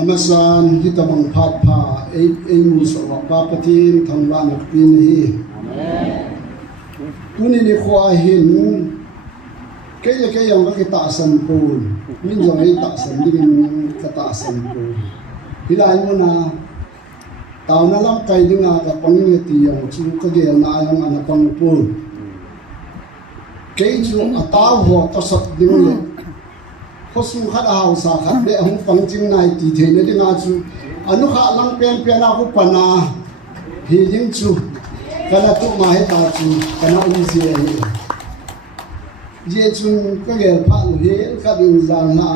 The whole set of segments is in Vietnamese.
amasan hitabang phatpha ei mu so pa patin thangwa na pin hi tuni ni khwa hin ke le ke yang ka ta san pun min zo ei ta san ding ka ta san pun hilai mo na tao na lam kai dinga ka pangin ti yang chu ka ge na yang ana pang pun ke chu ataw ho ta sat ding le khosu khat a sa khat de hung pang jing nai ti the ne dinga chu anu kha lang pen pen a ku pana hi jing chu kana tu ma he ta chu kana u si he je chun ka ge pha lu he ka ding za na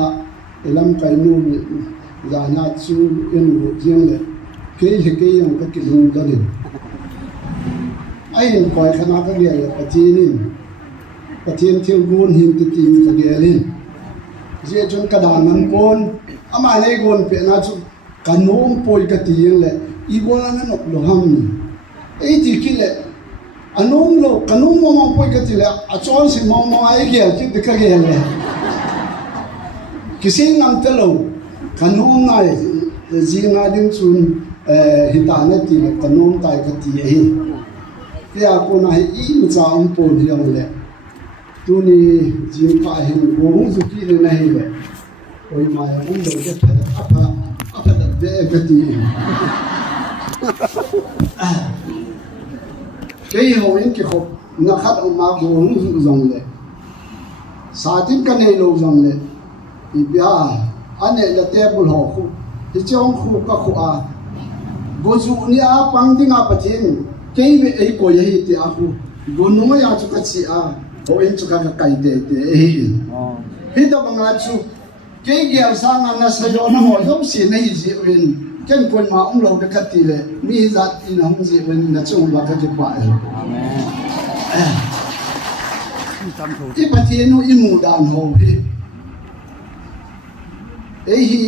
lam kai nu za na chu en lu jing le ke yang ka ki lu da ni ai en koi khana ka ge le patin thil gun hin ti ti ka ge lin je chun ka dan man kon ama nei gon pe na chu kanom poi ka ti le I bola na nok lo ham ni ei ti ki le anom lo kanom mo poi ka ti le a chon si mo ai ge ti de ka ge le ki sing nam te lo kanom na ji na ding chun hitana ti le kanom tai ka ti hi ya ko na hi I mu cha om po ni le tu ni jim pa hin wo hu zu ki le na hi le oi ma ya um lo de apa de ka ti ke ho in ki khop na khat om ma bo hu zu zong le sa tin ka nei lo zong le I bia ane la table ho khu ti chong khu ka khu a go zu ni a pang ding a pathin ke ve ei ko ye hi ti a khu go no ya chu ka chi a ho in chu ka kai de hi ta bang a chu ke ge sa nga na sa yo na ho yom si nei ji win ken kon ma ong lo de ka ti le mi zat in hong ji win na chu ba ka ki pa amen I pathin no I mu dan ho hi ei hi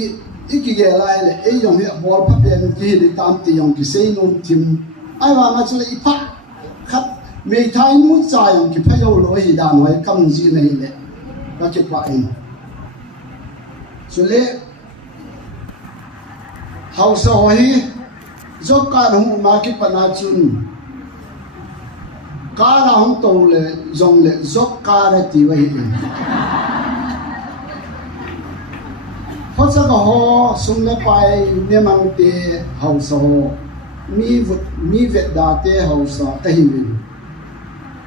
iki ge lai le ei yong hi bol pa pen ki hi tam ti yong ki sei nom tim ai wa ma chu le I pha khat me thai mu cha yong ki pha yo lo hi dan wai kam ji nei le ka ki pa in chu le hau so hi zo ka hu ma ki pa na chun ka ra hong to le zong le zo ka ra ti wai hi Hot sa ka ho sum le pai ne mang te hau so mi vet da te hau sa ka hin min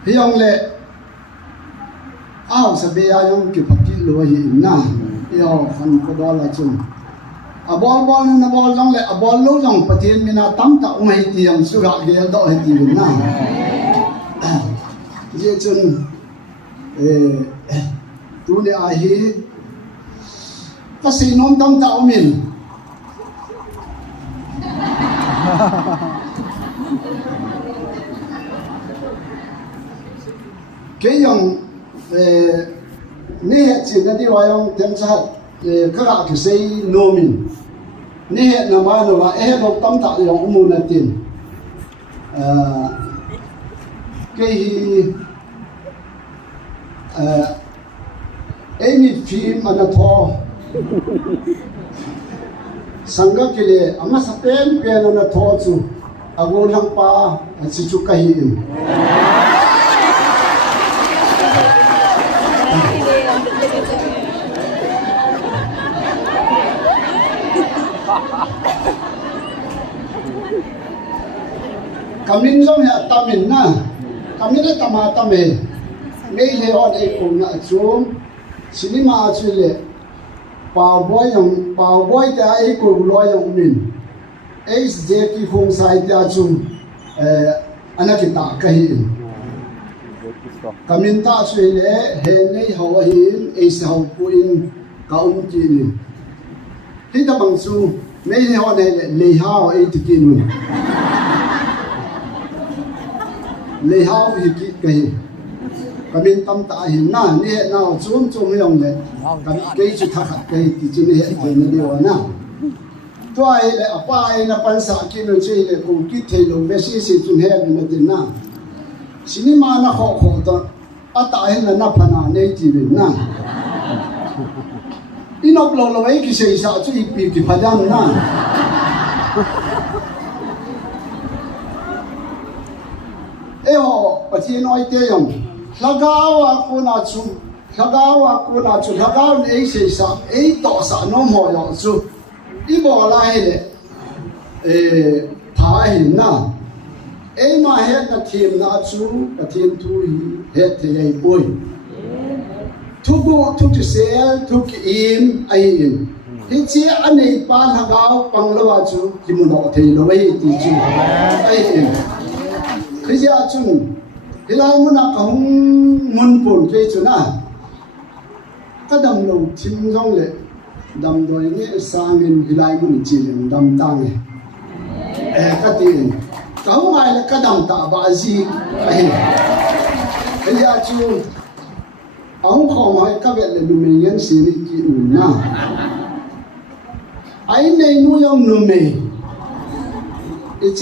hiong le aw sa be ya yong ki phaki lo hi na yo khan ko do la chung a bol na bol jong le a bol lo jong pathin mina tam ta umai ti yang su ga gel do hi ti na je chun tu ne a hi kasi nom tam ta umin ke yong ne chi na di wa yong tem sa ka ga ki sei nomin ne na ma no wa lo tam ta yong umu na tin ke hi any film ana tho sangga kile ama sa pen na tho chu ago lang pa si chu ka hi in kamin zong ya tamin na kamin na tamata me may le on e ko na chu sinima chu le pau boy ta e ko lo yong min es je ki khong sai ta chu ana ki ta ka hi kamin ta chu le he nei ho hin e sa ho pu in ka ki ni hi ta bang chu may le on le ha e ti ki nu le ha hi ki ka hi kamin tam ta hin na ni he na chum yong le kan ke chu tha khat ke ti chu ni he ke ni lo na to ai le apa ai na pan sa ki no che le ku ki the lo me si chu he ni na din na sinima na kho to ata hin na phana nei ti bin na inop lo lo ai ki sei sa chu ipi ki phadam na eo pati noi te yong lagaw ako na chu lagaw ei sei sa ei to sa no mo yo chu ibo la hele phá hình na ấy mà hết là thiềm na chú là thiềm thui hết thì ai bôi thu bộ thu cái xe thu cái im ai im thì chỉ anh ấy ba thằng gạo bằng lâu chú thì muốn họ thì nó bây thì chú ai im cái gì chú thì lại muốn là không muốn buồn cái chú na cái đầm đầu chim rong lệ đầm đồi nghe sang nên thì lại muốn chỉ đầm tang này cái tiền câu ngay là cái đầm tạ bà gì cái gì chú ông không hỏi các việc là mình nhân sĩ đi kỹ na ai này nuôi ông nuôi mày ít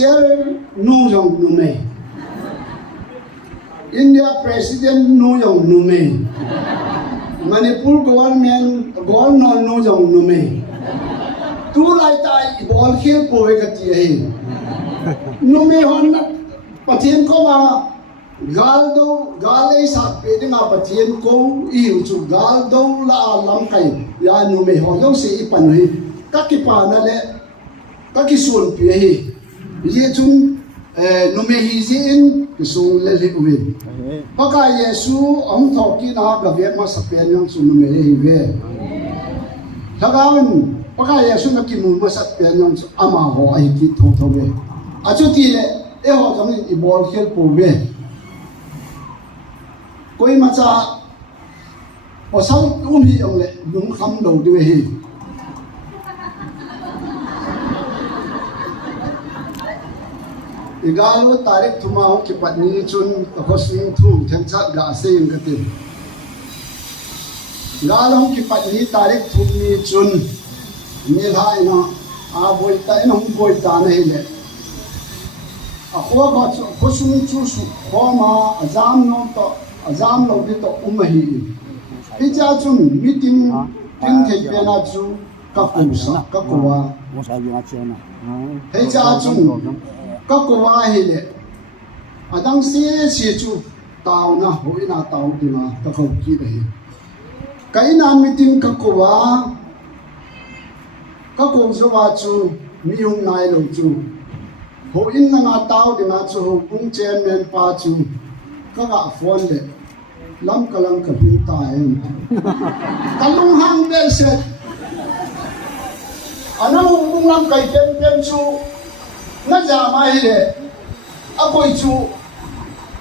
nuôi ông nuôi mày India president nuôi ông nuôi mày Manipur governor nuôi ông nuôi mày tu lại tại ball khiêu bồi cái gì nu me hon na pathian ko ma gal ei sa pe de ma pathian ko i chu gal do la lam kai ya nu me ho lo se pan hi ka ki pa na le ka ki sun pe hi ye chun nu me hi ji in ki sun le le uwe pa ka yesu om tho ki na ga ve ma sa pe nyang sun nu me hi ve thagawan pa ka yesu na ki mu ma sa pe nyang ama ho ai ki tho tho ve à chú tí lệ, em họ giống như ball khel po về, coi mà cha, ở sau hi ông lệ, đúng khăm đầu đi về hi, igal lo tarik thumao ki patni chun hosting thu them chat ga se in kati, galong ki patni tarik thumni chun, ni hai na, a boy ta in hum boy ta na hi lệ. Ako ba kusung chusu koma azam no to azam lo di to umahi ija chun meeting tin thei pena chu ka kusa ka kuwa ija chun ka kuwa hi le adang se chu taw na hoina taw dina ka khau ki hi kai na meeting ka kuwa ka ko zo wa chu mi hung nai lo chu ho in na nga tao de nga chu ho kung chairman pa chu ka ga phone de lam kalang ka hu ta em kalung hang bel set ana ho kung lam kai pen chu na ja mai le a koi chu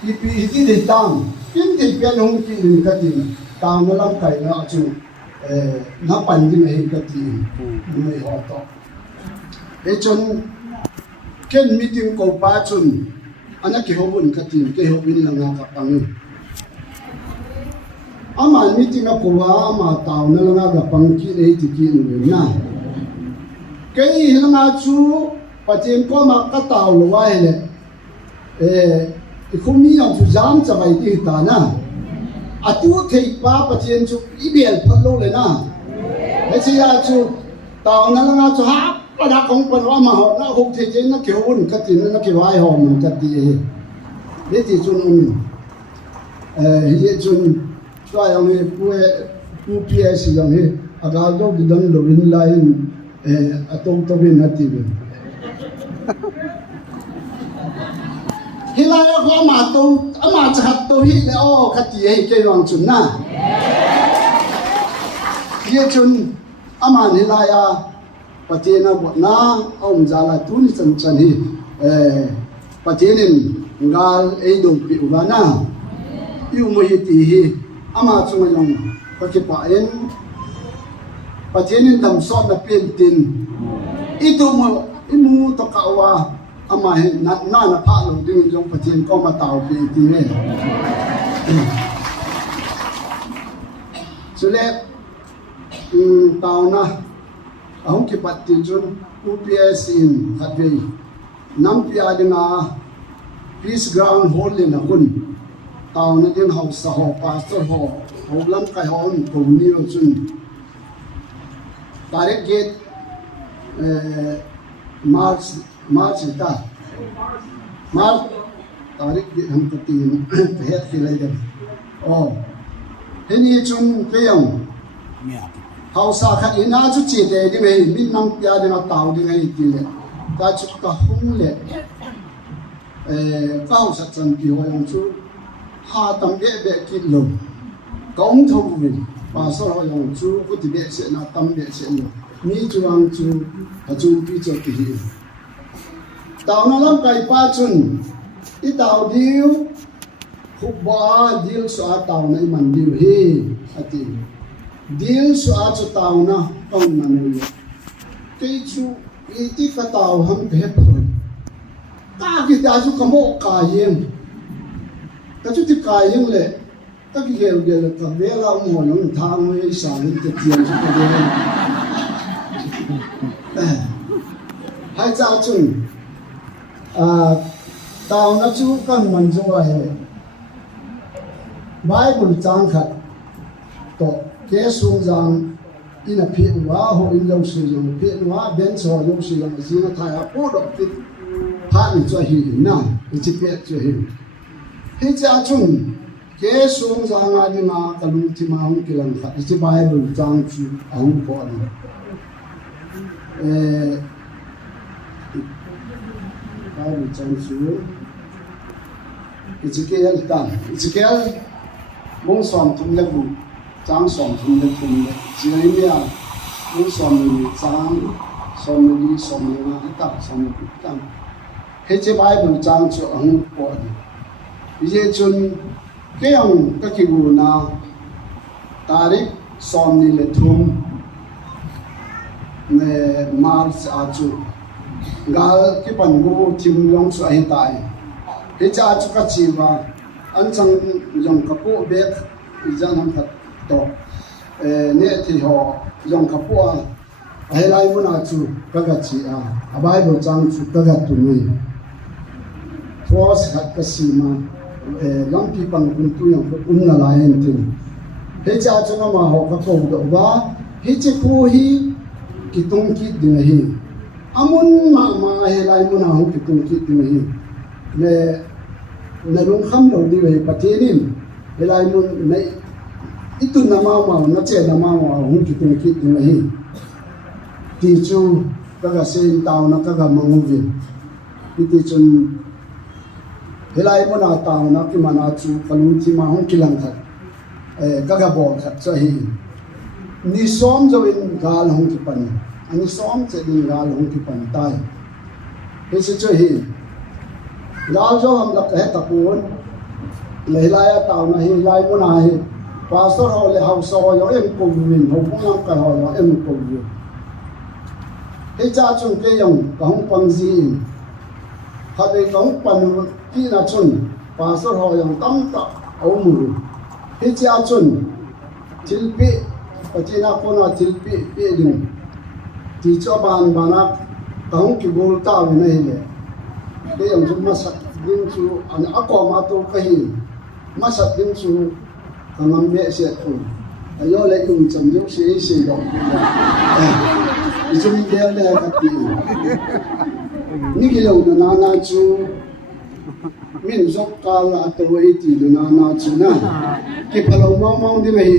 pi ti de tang pin ti pen hong ki din ka tin tang na lam kai na chu na pan din he ka ti mai ho to e chon ken meeting ko pa chun ana ki hobun katin ke hobin langa ka pang ama meeting ko wa ama taw na langa ka pang ki nei ti ki nu na ke langa chu pachen ko ma ka taw lo wa hele khumi yang chu jam cha bai ti ta na atu thei pa pachen chu ibel phat lo le na he chi ya chu taw na langa chu ha bà đã không phải mà họ nó không thể chế nó kiểu buồn cái gì nó kiểu ai họ mình cái gì đấy thì chun mình hiện chun cho ông ấy pu PS ông ấy à cái đó thì đâm đầu in line à tông tông bên hết rồi hiện nay họ mà chắc tôi hiện là ô cái gì ấy cái lòng chun na hiện chun mà hiện nay à Patina botna om jala tuni chan hi patinin ngal eido pi ugana yu mo hi ti hi ama chunga yong paki pa en patinin dam so na pen tin itu mo imu to kawa ama he na pha lo ding jong patin ko ma taw pi ti ne sule taw na ông kịp bắt tiền chun UPS in hạt về năm pia đi nga peace ground hall lên akun tàu nó đến học xã hội pastor họ học lắm cái họ cầu nhiều chun direct gate March ta March direct gate ham ka tin het ki lai dem heni chung kayong hausa khat ina chu chi de di me min nam pya de na taw di ngai ti le ta chu ka hung le cao sát chân kỳ hội ông chú hà tâm bệ bệ kít lồng công thâu mình và sau đó ông chú có thể bệ sẽ là tâm bệ sẽ lồng mi chú ông chú và chú bị cho kỳ hiệu tàu nó lắm cái ba chân ít tàu điêu khúc ba điêu xóa tàu này mình điêu hi ati điêu xóa cho tàu na công mình cái chú ít cái tàu không hết rồi ta cái ta chú cầm bộ cài hiên ta chú thì cài hiên lệ ta cái ghel là ta bé là ông ngồi ông thang mới sáng lên tiền chú cái đấy hai cha chung tao nó chú cần mình rồi Bible trang khát to kế xuống rằng in a pit hóa hồ in dòng sử dụng pit hóa bên sò dòng sử dụng gì nó thay áp bộ động pit phát đi cho hiểu na đi chỉ biết cho hiểu hết cha chung kế xuống ra ngay đi mà cái lúc thì mà ông kia làm phát chỉ Bible trang chú ông bỏ đi Bible trang chú Ezekiel tan Ezekiel mong xóm thùng lệ bu trang xóm thùng lệ Jeremiah mong xóm trang xóm đi xóm na ta xóm tan hết chế Bible trang cho ông bỏ đi bây giờ chun cái ông các kiểu na tarik xóm đi lệ thùng nè Mars achu gal cái phần gỗ chim long sợi hiện tại hết cha cho các chị và anh sang dùng cặp bộ bếp dân hàng thật to nè thì họ dùng cặp bộ hay lại muốn achu các chị Bible trang cho các tụi mình force hat kasima long pi pang kuntu yang unna lain tin he cha chunga ma ho ka ko do ba he che ko hi kitung ki ding hi amun ma he lai mun ho kitung ki ding hi le lung kham lo di we patinin he lai mun nei itun na ma na che na ma ho kitung ki ding hi ti chu ka sen taw na ka manguvi ti chun helai mona tang na ki mana chu kalung thi ma hong kilang that gaga bol that so hi ni som jo in gal hong ki pan ani som che din gal hong ki pan tai he se cho hi gal jo ham lak he ta pun le lai ta na hi lai mona hi pastor ho le hau so yo em ko min ho mo ka ho yo em ko yo he cha chung ke yong ka hong pang ji ha be kong pan khi na chun pastor ho yang tam ta au mu hi cha chun tilpi patina kona tilpi pe ding ti cho ban bana tang ki bol ta we nei le de yang chu ma sak ding chu an ako ma to ka hi ma sak ding chu kamam me se tu ayo le kum cham ju se do isu mi de le ka ti ni ki lo na na chu min zok kal atoi ti na na chuna ki phalo mong di mai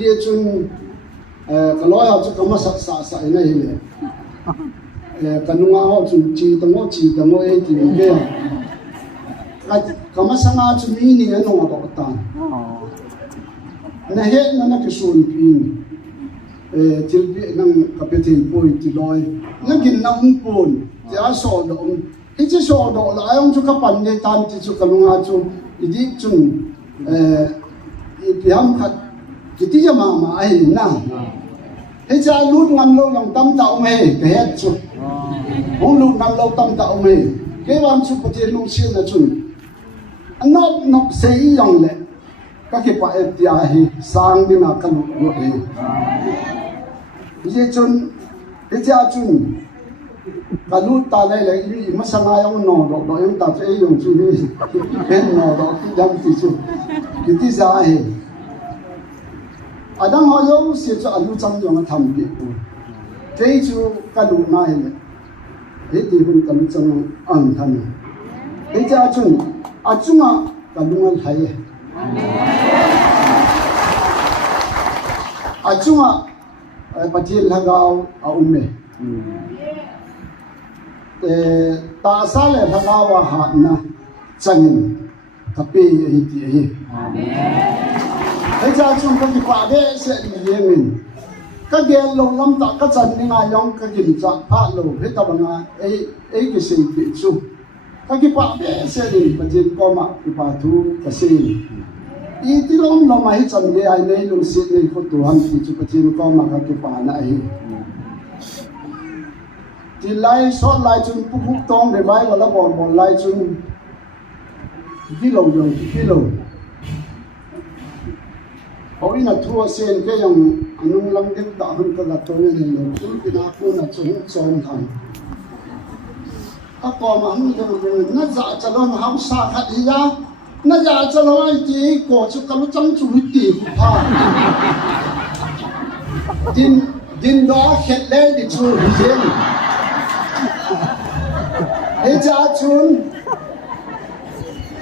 ye chun kaloi ha chu kama sak sa ina hi le kanunga ho chu chi tango e ti ge kama sanga chu mi ni no do ta na he na ki sun pin tilbi nang kapeti poi ti loi na gin na pon ja so do ichi so do la ayong chu kapan ne tan ti chu kalunga chu idi chung ipiam khat kiti ya ma ai na he cha lut ngam lo yang tam ta me ke het chu hong lut ngam lo tam ta me ke wan chu pati lu sil na chun anop sei yong le ka ke pa e tia hi sang ni na kan lo e ye chun he cha chun kalut ta lai lai ni masanga yang no do yang ta che yung chu ni ben no do ti dam ti chu ki ti za he adang hoyo si cho alu cham yong tham pi pu ke chu kalu nai le he ti hun kalu cham ang than he cha chung achunga kalungal hai achunga patil hagao a umme ta sa le hagawa ha na changin kape hi ti hi he cha chung ka ki pa de se ni yemin ka gel lo lam ta ka chan ni nga yong ka gin cha pha lo he ta banga ei ki sei pi chu ka ki pa de se ni patil ko ma ki pa thu ka sei i ti lom lo mai chan ge ai nei lu si nei ko tu han ki chu patil ko ma ka ki pa na hi ti lai so lai chun pu pu tong de bai wala bon bon lai chun ki lo yong ki lo ho ina thua sen ke yang anung lam dik da hun ka la to ne lo tu ki na ko na chung chom thang a ko ma hun de na za cha lo na ham sa khat hi ya na za cha lo ai ti ko chu ka lu chang chu ti pha din do khet le di chu hi yen he cha chun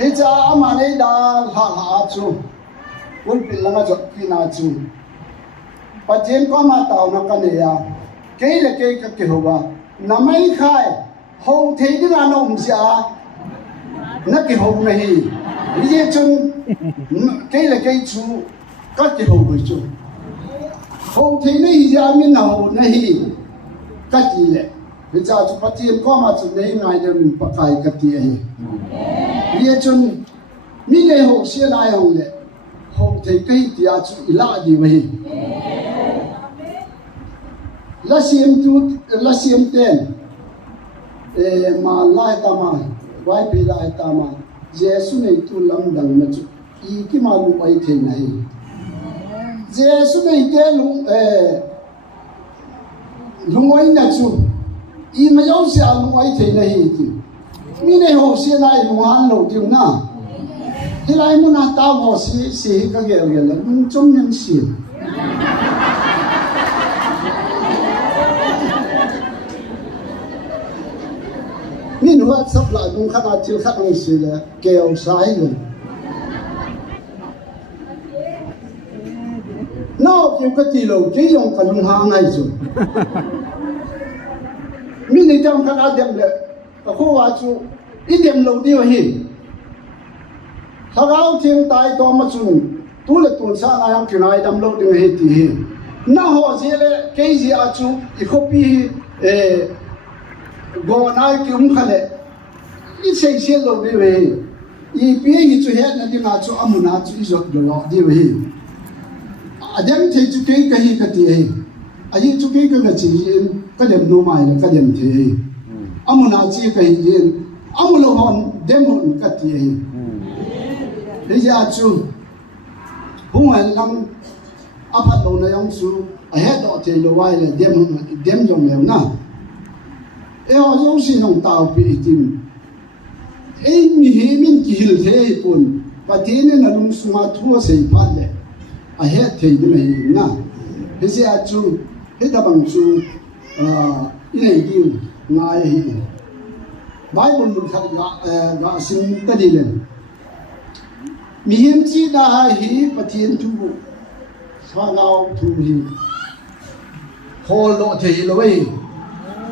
he cha ama nei da ha chu quân bị lăng cho khi nào chú, và trên có mà tàu nó cái này à, cái là cái kiểu mà, nằm mấy khai, hậu thế cái là nó không gì à, nó cái hậu này, bây giờ chung, cái là cái chú, các cái hậu của chú, hậu thế này giờ mình hậu này, cái gì vậy, bây giờ chú phát triển có mà chú này ngày giờ mình bắt phải cái gì ấy, bây giờ chung, mình này hậu xe lại hậu này. Hồng thầy cây thì chú ila gì vậy? La xiêm tên, mà lai ta mà, vài bị lai ta mà, Giêsu này tu lâm đằng mà chú, ý cái mà lu ấy thế này, Giêsu này tên lu ấy là chú, ý mà giáo sĩ lu ấy thế này thì, mình này hồ sĩ lại lu ăn lâu tiêu na. Thì lại muốn tao vào xí cái kiểu là muốn trong nhân xỉn nên hóa sắp lại cũng khá là chịu khát ông xí là kèo sai rồi nó kiểu cái tỷ lệ cái dùng phải dùng hàng này rồi mình đi trong khá là điểm lệ và khu hóa chú ít điểm lâu đi vào hình thằng thiên tai to mà chung tu le tuần sa na yang kinai đâm lâu tiếng hết thì na ho gì le cái gì à chú copy go nai kyum khale ít xây xây lâu đi về ít bia ít chú hết là đi na chú amuna chú ít rồi đi về adam thấy chú cái thì ai chú cái chỉ cái điểm nô mai là cái điểm thì amuna chỉ cái gì amulo hon demon cái thì bây giờ chú hùng anh làm áp đặt lâu nay ông chú ở hết đó thì lâu ai là đem dòng lều na em ở trong sinh hồng tàu bị tìm em mình kêu thế bún và thế nên là lung suma thua xây phát lệ ở hết thì cái này na bây giờ chú hết là bằng chú này kêu ngay Bible mình khắc gã sinh cái gì lên mi hiểm chi đã hi patien thu pha lao thu hi hol lo the loi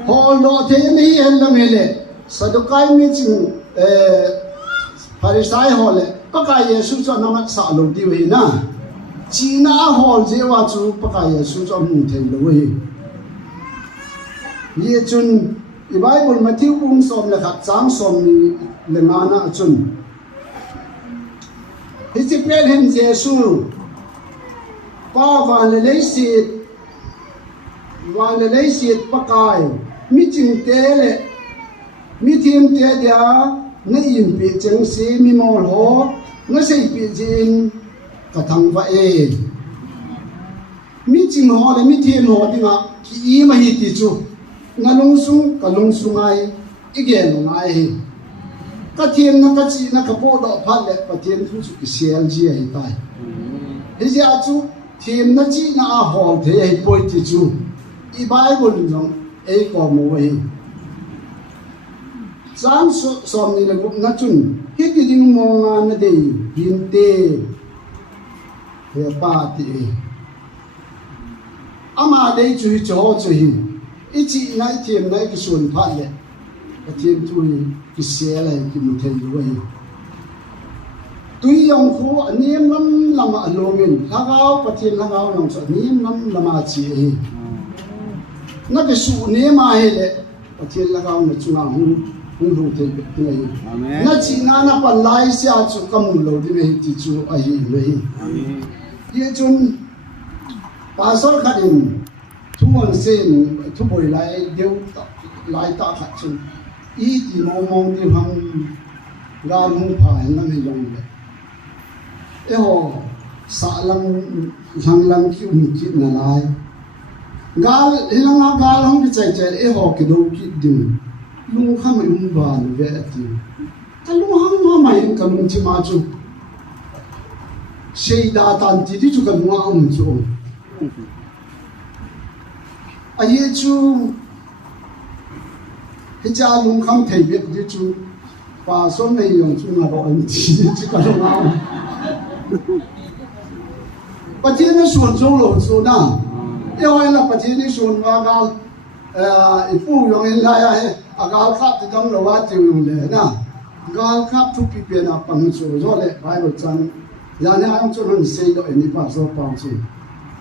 hol lo the ni en la mele sadukai mi chung parisai hol paka yesu cho namat sa lo di we na china hol je wa chu paka yesu cho mu the loi ye chun i bible matthew bung som la khat chang som ni le na chun Hãy subscribe cho kênh Ghiền Mì Gõ để không bỏ lỡ những các thiên nó các bộ độ phát lệ và thiên thu chụp cái xe gì hay tai thế giờ chú team na chi na hol the ai poi ti chu I Bible jong ai ko mo hi sang som ni le gup na chun hi ti ding mo nga na dei hin te he pa ti ama dei chu hi cho chu hi ichi nai team nai ki sun pha le team tu hi ki se la ki mu thei lo hi tui yong khu anim lam lama alongin lagao pathin lagao nong so anim lam lama chi hi na ke su ne ma he le pathin lagao na chunga hung thei be ngai amen na chi na pa lai sia chu kam lo di nei ti chu a hi le hi amen ye chun pa so khatin thumon sen thu boi lai deu lai ta khat chun I ti mo ti hang ga hung pha lang he yong le eho sa lang ki ki na lai gal hilanga gal hong ki chai chai eho ki do ki dim lung kham ba ve ati ta lung hang ma mai ka lung chi ma chu sei da tan ti chu ka lung chu a ye chu he cha lung kham thei ve di chu pa so nei yong chu na ro an ti chu ka lung Patien na suon zo lo zo na e oi la patien ni suon wa gal ipu yong in la ya he agal khap ti dang lo wa ti yong le na gal khap thu pi pe na pang zo zo le bai lo chan ya ne ang chu han sei do ni pa zo pa chi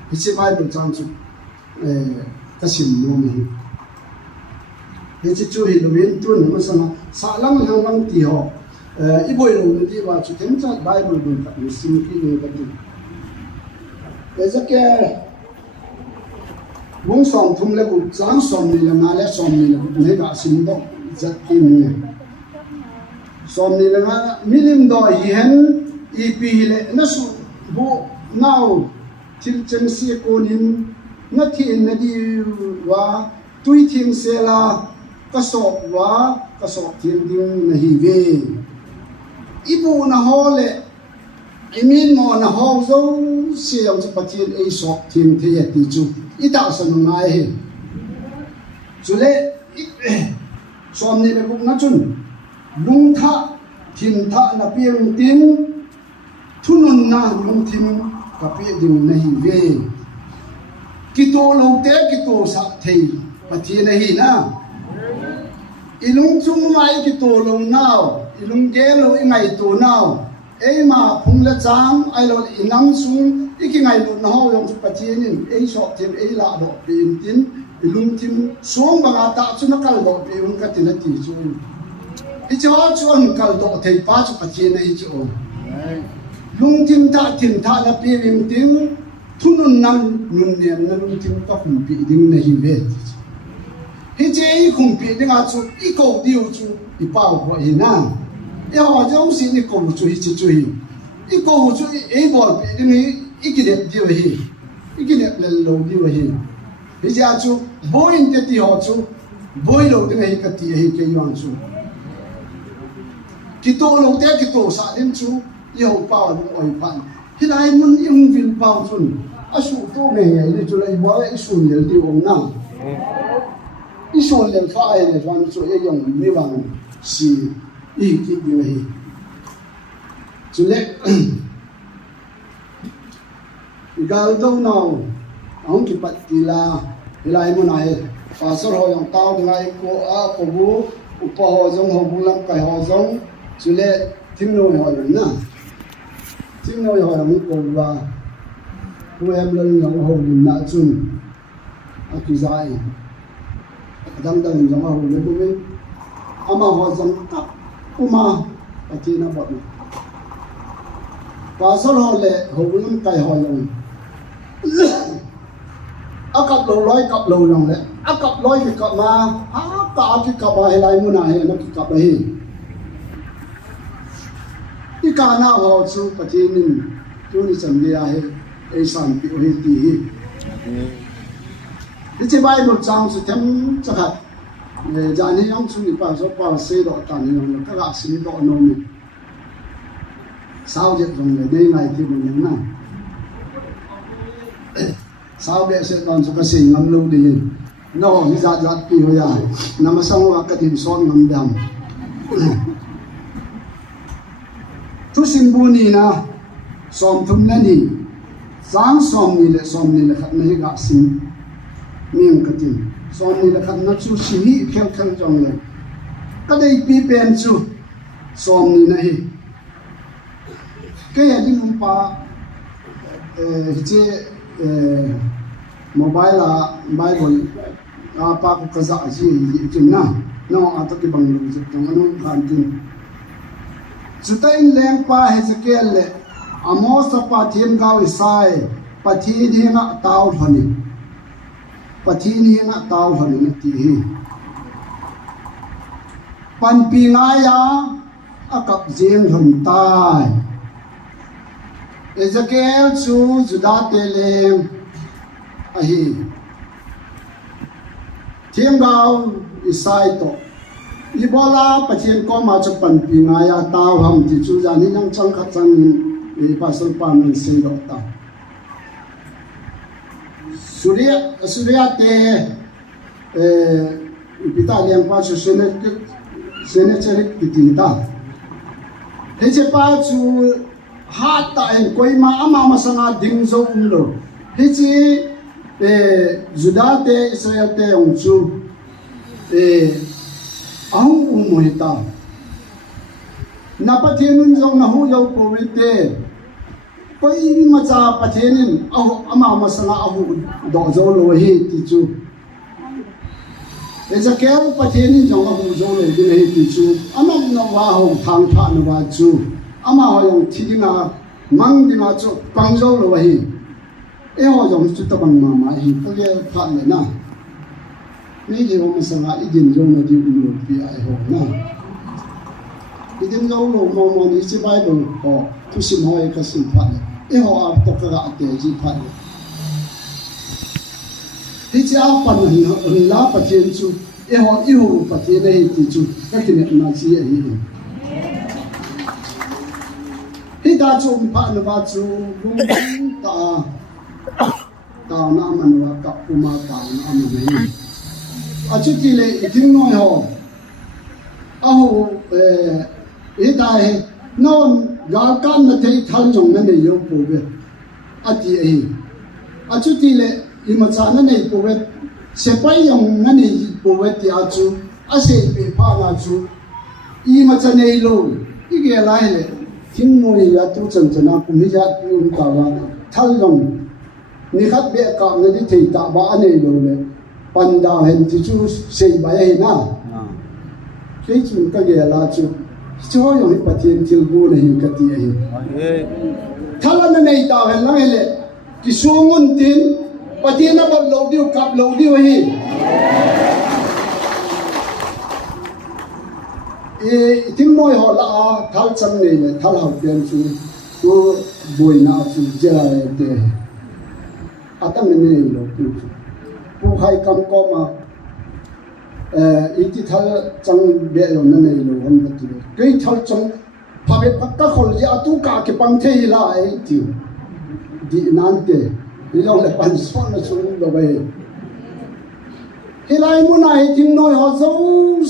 hi chi bai lo chan chu ka sim no mi hi chi chu hi lo wen tu ni ma sa na sa lang lang ti ho I boi lo ni wa chu tem cha Bible dun ka ni sim ki ni ka tu ke mong som thum le bu chang som ni la ma le som ni la ne ga sim do zat ki ni som ni la ma milim do hi hen I pi le na su bu nau til chen si ko nin na thi na di wa tui thim se la ka so wa ka so thim ding na hi ve ibu na hole imin mo na ho zo siam chu pathian ei sok thim the ti chu I ta san ngai he chu le som ni le buk na chun lung tha thim tha na piang tin thunun na lung thim ka pi ding na hi ve ki to lo te ki to sa thei pathian hi na ilung chung mai ki to lo nau ilung ge lo ngai to nau ei ma phung la chang ai lo inam sung iki ngai lu na ho yong chu pathian in ei sok thim ei la do pin tin ilung thim song ba ta chu na kal do pi un ka tin ti chu I cho chu an kal do thei pa chu pathian ei chu lung thim tha la pi rim tim thunun nan nun niam na lung thim ka hum pi ding na hi ve hi che I khum pi ding a chu I ko diu chu I pau ko I na e ho jong si ni ko chu hi chu hi I ko chu e bol pi ding I ki de diu hi I ki de le lo diu hi hi ja chu boin te ti ho chu boi lo ding hi ka ti hi ke yang chu ki to lo te ki to sa dim chu I ho pau lu oi pan hi lai mun yung vil pau chun a su to me ni chu lai bo I su le ti ong na I son le fa ai le wan chu e yong mi wang si I ki di hi chu le gal do now ang ki pat ti la hilai mo na he fa so ho yong tao ngai ko a ko bu upa ho jong ho bu lam kai ho jong chu le tim no ho na tim no ho mi ko wa ku em lên yong ho lim na chun a ki zai dang giống ho le bu me ama ho jong kap uma ati na bot pa so ho le ho bu lam kai ho yong a cặp lôi lòng đấy a cặp lôi thì cặp mà cả cái cặp bài lại muốn này nó cái cặp này cái cả nào họ chú phát triển nên chú đi xem đi ai ai sản biểu hiện gì cái chế bài một trang sự thêm chắc hẳn giờ này ông chú đi vào số vào xe đỏ tàn thì các bạn xin đỏ nôm mình sao vậy rồi đây này thì mình nhớ này sao bé sẽ còn cho cái gì ngâm lưu đi nó như giặt giặt kỳ hồi à nằm xong là cái tìm son ngâm đầm chú sinh bu ni na som thum na ni sáng som ni là khát này gạ sinh miếng cái gì som ni là khát nó chú sĩ khéo khéo trong này cái đây pi pen chú som ni này cái gì cũng pa chế mobile là bible apa ko kaza ji jin na no ataki banglu ji tong anu khantin chutain leng pa Hezekiel le Amos pa thien gaw isai pathi dinga taw thani pathi dinga taw thani na ti hi pan pi nga ya akap jeng thon tai Ezekiel chu Judah te leng ahi thiên gao isai to ibola pathian ko ma chu pan pi nga ya taw ham ti chu jani nang chang khat chang e pasal pan se do ta surya te pita liang pa chu sene cherik ti ta he che pa chu hat ta en koi ma ama ma sanga ding zo lo he chi Judah te Israel te ong chu ahung umuhita na pathenun jong na hu yo povete koi macha pathenin ahu ama masanga ahu do zo lo hi ti chu Ezekiel pathenin jong ahu zo lo din hi ti chu amam na wa ho thang tha na wa chu ama ho yong thidinga mang dinga chu pang zo lo hi eo dòng chút ta bằng mà hi có cái phạt này na mấy cái ông sang ai điên dòng là đi uống được vì ai hồ na cái điên dòng lo mò đi chơi bài đồ họ tu sinh hỏi cái sinh phạt này eo à tập cái gạo tiền gì phạt này đi chơi áo pan hình lá bát thiên chú eo yêu bát thiên này thì chú cái này là gì ấy đi ta chú phạt nó vào chú cũng ta tao na man wa ka uma tao na man nei a chu ti le iting noi ho a ho dai non ga kan na thei thal jong na nei yo po be a ti a chu ti le I ma cha na nei po be se pai yong na nei po be ti a chu a se pe pa na chu I ma cha nei lo I ge lai le thing noi ya tu chan chana pu mi ja tu ta wa thal jong ni khat be ka na di thei ta ba ane lo le pan da hen ti chu sei ba he na ke chu ka ge la chu cho yo ni patien til bu ne hi ka ti hi thala na nei ta hen la le ki sungun tin patien na ba lo diu kap lo diu hi tim noi ho la thal chang nei le thal hau pian chu ko boi na chu ja te atang ne lo pu khai kam ko ma iti thal chang be yo na nei lo hon ka tu ke thal chang pha be ka khol ji atu ka ke pang thei la ai ti di nan te ni lo le pan so na chu lo ba hi lai mu na hi ting noi ho zo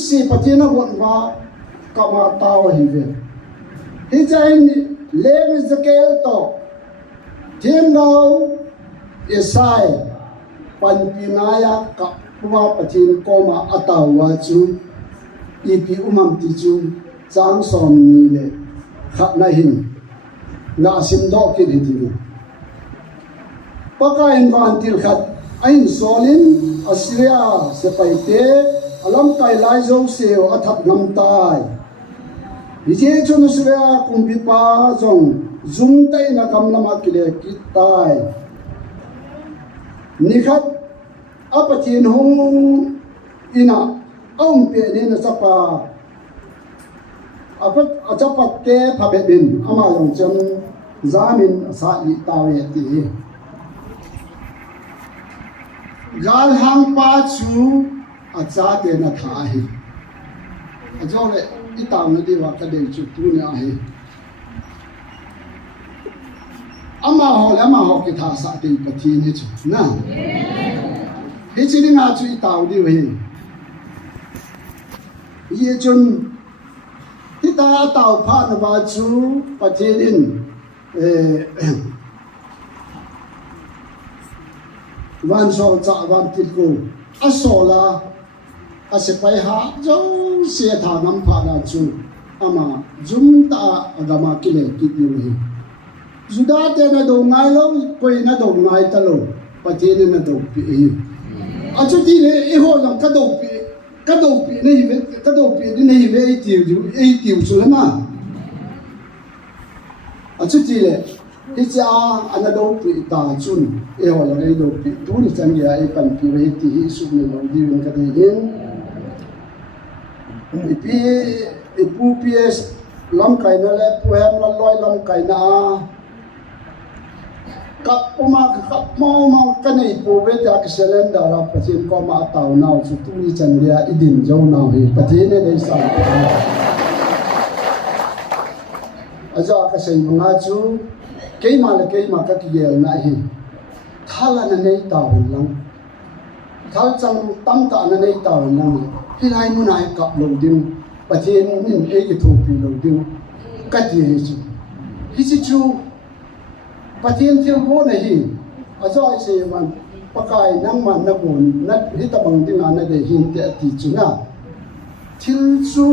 si patina won ba ka ma ta wa hi ve hi chain le Ezekiel to thiên ngao Isai pan pinaya ka puwa pathin koma atawa chu ipi umam ti chu chang som ni le khat na hin na sim do ki di ti paka in van til khat ain solin Assyria se paite alam kai lai zo seo athap nam tai je chun Assyria kumbi pa jong zum tai na kamlama kile kitai nikhat apathin hung ina om pe ne na chapa apat achapat ke phabedin ama yong chan zamin sa li tawe ti gal hang pa chu acha te na tha hi ajole itam na di wa ka de chu tu ne a hi ama ho ki tha sa ti pathi ni chu na he chi nga chu I tau di we ye chun ti ta tau pha na ba chu pathi din van so cha van ti ko asola ase pai ha jo se tha nam pha na chu ama zum ta agama kile ki ti we juda te na do ngai lo koi na do ngai ta lo pathi ni na do pi achu ti le e ho lang ka do pi nei ve ka do pi ni nei ve ti chu na achu ti le hi cha ana do pi ta chun e ho lang ei do pi tu ni chan ya e pan pi ve ti hi su ne lo di wen ka de hin e pu ps lam kai na le pu hem la loi lam kai na kap ma ka nei pu ve ta ka cylinder ra pathin ko ma tau nau chu tu ni chan ya idin jo nau hi pathin ne dei sa aja ka sei nga chu ke ma ka ki yel na hi thala na nei tau lang thal chang tam ta na nei tau lang hi lai mu nai kap lo dim pathin nin e ki thu pi lo dim ka ti hi chu hi chu pathin thil bo na hi aja ai se man pakai nang man na bon na hi ta bang ding ana de hin te ti chu na thil chu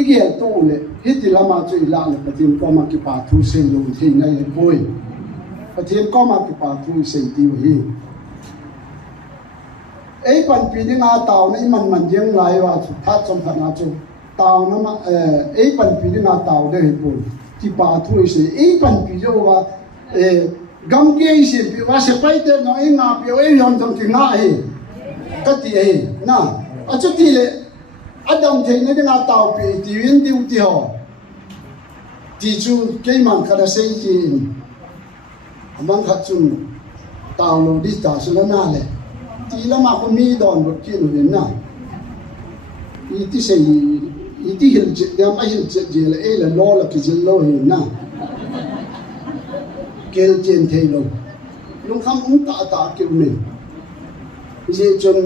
ige to le hi ti lama chu ila le pathin ko ma ki pa thu se lo thi na ye boy pathin ko ma ki pa thu se ti hi ei pan pi ni nga taw na man jeng lai wa chu tha chom tha na chu taw na ma ei pan pi ni nga taw de hi boy ki pa thu se ei pan pi jo wa gam ge se pi wa se pai te no ei nga pi ei yom thong ki nga hi ka ti hi na a chu ti le adam the ne nga taw pi ti win ti u ti ho ti chu ke man ka da se ki amang kha chu taw lo di ta su na le ti la ma ko mi don bo ki no na I ti se I ti hil je da ma hil je le e la lo la ki je lo hi na kel chen thei lo lung kham ta ki ne je chon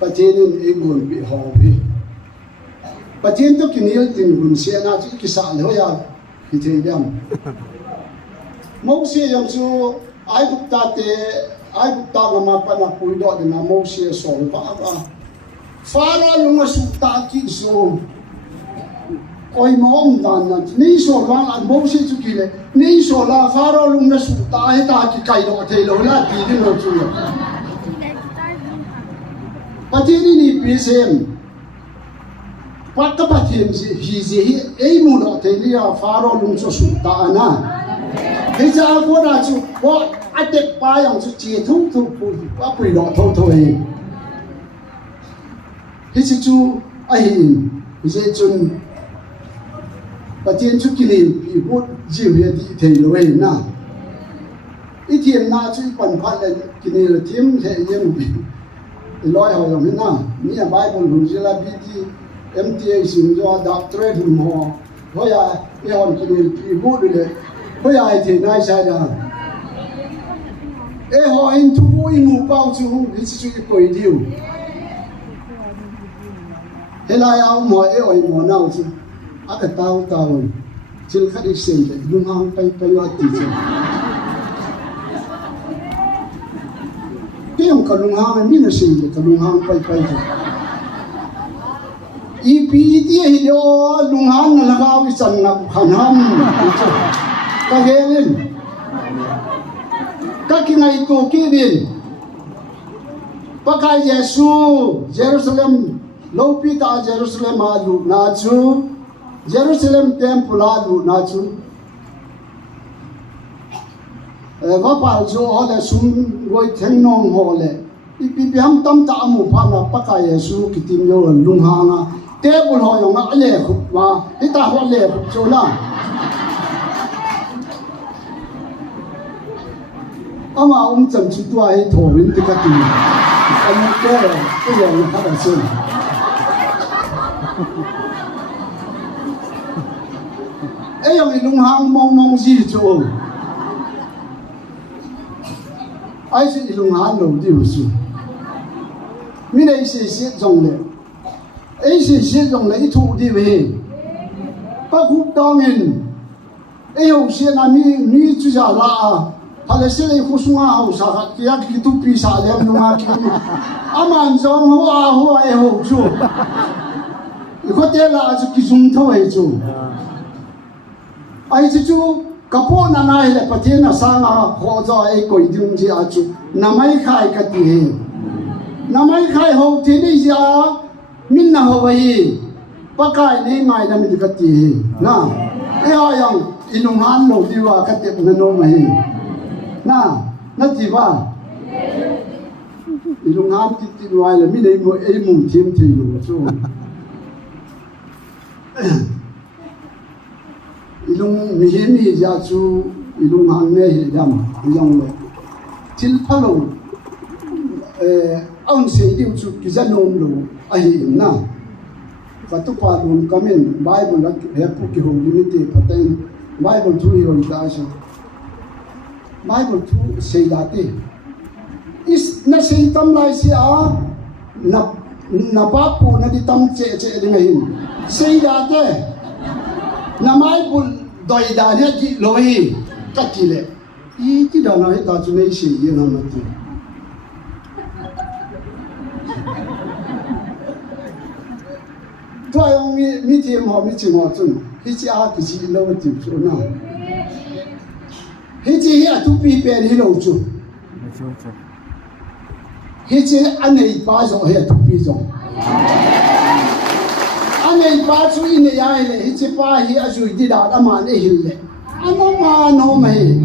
pathin e gun bi ho bi pathin to ki nil tin gun se na chi ki sa le ho ya ki thei dam mo se yam chu ai buk ta ga ma pa na pui do de na mo se so ba fara lunga su ta ki so oi mom dan na ni so ba an mo se chu ki le ni so la fara lunga su ta he ta ki kai do the lo la ti ni lo chu pathin ni pi sem pat ka pathin hi ei mu lo the ni ya fara lunga su ta na he cha ko na chu ko a te pa yang chu chi thu pu pa pu lo tho hi hi chu a hin je chun pathin chu ki ni pi bu ji he ti thei lo he na I thiam na chu pan phat le ki ni le thiam the yem bi loi ho yom na ni a bible hu je la bi ti mta sim jo doctorate hu mo ho ya e on ki ni pi bu le ho ya I the nai sai da e ho in tu I mu pau chu ni chu I koi diu he la ya mo e oi mo na chu a ka tau chil khat I sei le lung hang pai wa ti chu ke yong ka lung hang mi na sei le ka lung hang pai chu I pi ti hi do lung hang na lagaw I chan na khan ham ka gelin ka ki ngai to ki din pakai Yesu Jerusalem lo pi ta Jerusalem ma lu na chu Jerusalem temple a lu na chu va pal jo ho le sum goi theng nong ho le I pi ham tam ta mu pha na pakai Yesu ki tim yo lung ha na table ho yo nga le khu ma I ta ho le khu chu na ama cham chu tua hi tho win ti ka ti an ke ko yo ha da sun ấy ông lung hang mong gì chỗ ai sẽ lung hang lâu đi chứ mình đây sẽ dùng đấy ấy sẽ dùng lấy thủ đi về các khu đào nghìn ấy ông sẽ làm mi chú giả là hay là sẽ lấy khu sung hào sa kia cái tu pi sa lên nó mà kia aman giống hoa ấy hậu chú có thể là chú cái dùng thôi chú ai chú kapo na nai le pathena sanga ho zo ai koi dung ji a chu namai khai ka ti he namai khai ho thi ni ja min na ho bai pakai nei ngai na mi ka ti he na e ha yang inung han lo di wa ka te na no mai na ti ba inung han ti wai le mi nei mo e mum thim thi lo chu ilung mihini ja chu ilung hang ne hi dam yong le til phalo ang se diu chu ki janom lo a hi na fatu pa dun kamen bible la he pu ki ho limite paten bible thu hi ro da sha bible thu se da te is na se tam lai si a na pa pu na di tam che ding hin se da te namai bul doi da ne ji loi ka ti le I ti da na ta chu nei shi ye na ma ti to yong mi ti mo mi chi mo chun hi chi a ki ji lo ti chu na hi chi hi tu pi pe ni lo chu hi chi an nei pa zo he tu pi zo anh ba chú in này ai này chỉ ba hi à chú đi đào đã mà này hiểu lệ anh mà nó mày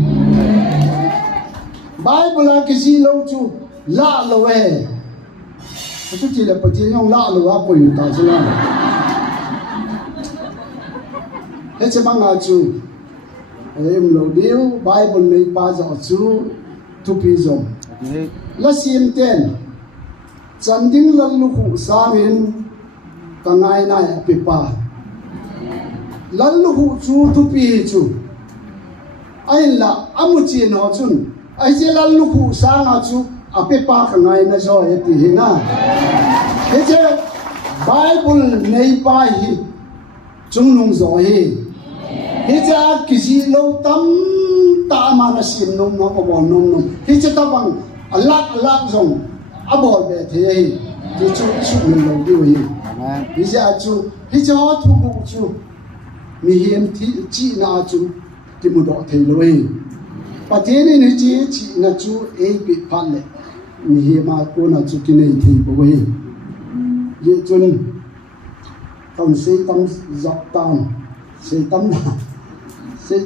Bible cái gì lâu chú lạ lâu ấy chú chỉ là bắt chuyện用lạ lâu à bồi ta chứ là hết chỉ bằng à chú em lâu điếu Bible này ba giờ chú tu pi rồi là xiêm tiền chân đinh lần lúc hụ sa mình tangai nai pipa lallu hu chu tu pi chu ai la amu chi no chun ai je lallu hu sa nga chu apipa ka ngai na zo he ti hina he je bible nei pa hi chung nung zo he je ki ji lo tam ta ma na sim nong no ko bon nong he je ta bang alak zong abol be the hi ki chu min lo di hi bây giờ chú bây giờ thu vụ chú mi hiểm thì chị na chú thì một độ thấy rồi và thế nên chị na chú ấy bị phạt lệ mi hiểm mà cô na chú cái này thì bố ấy vậy cho nên còn xây tâm dọc tàn xây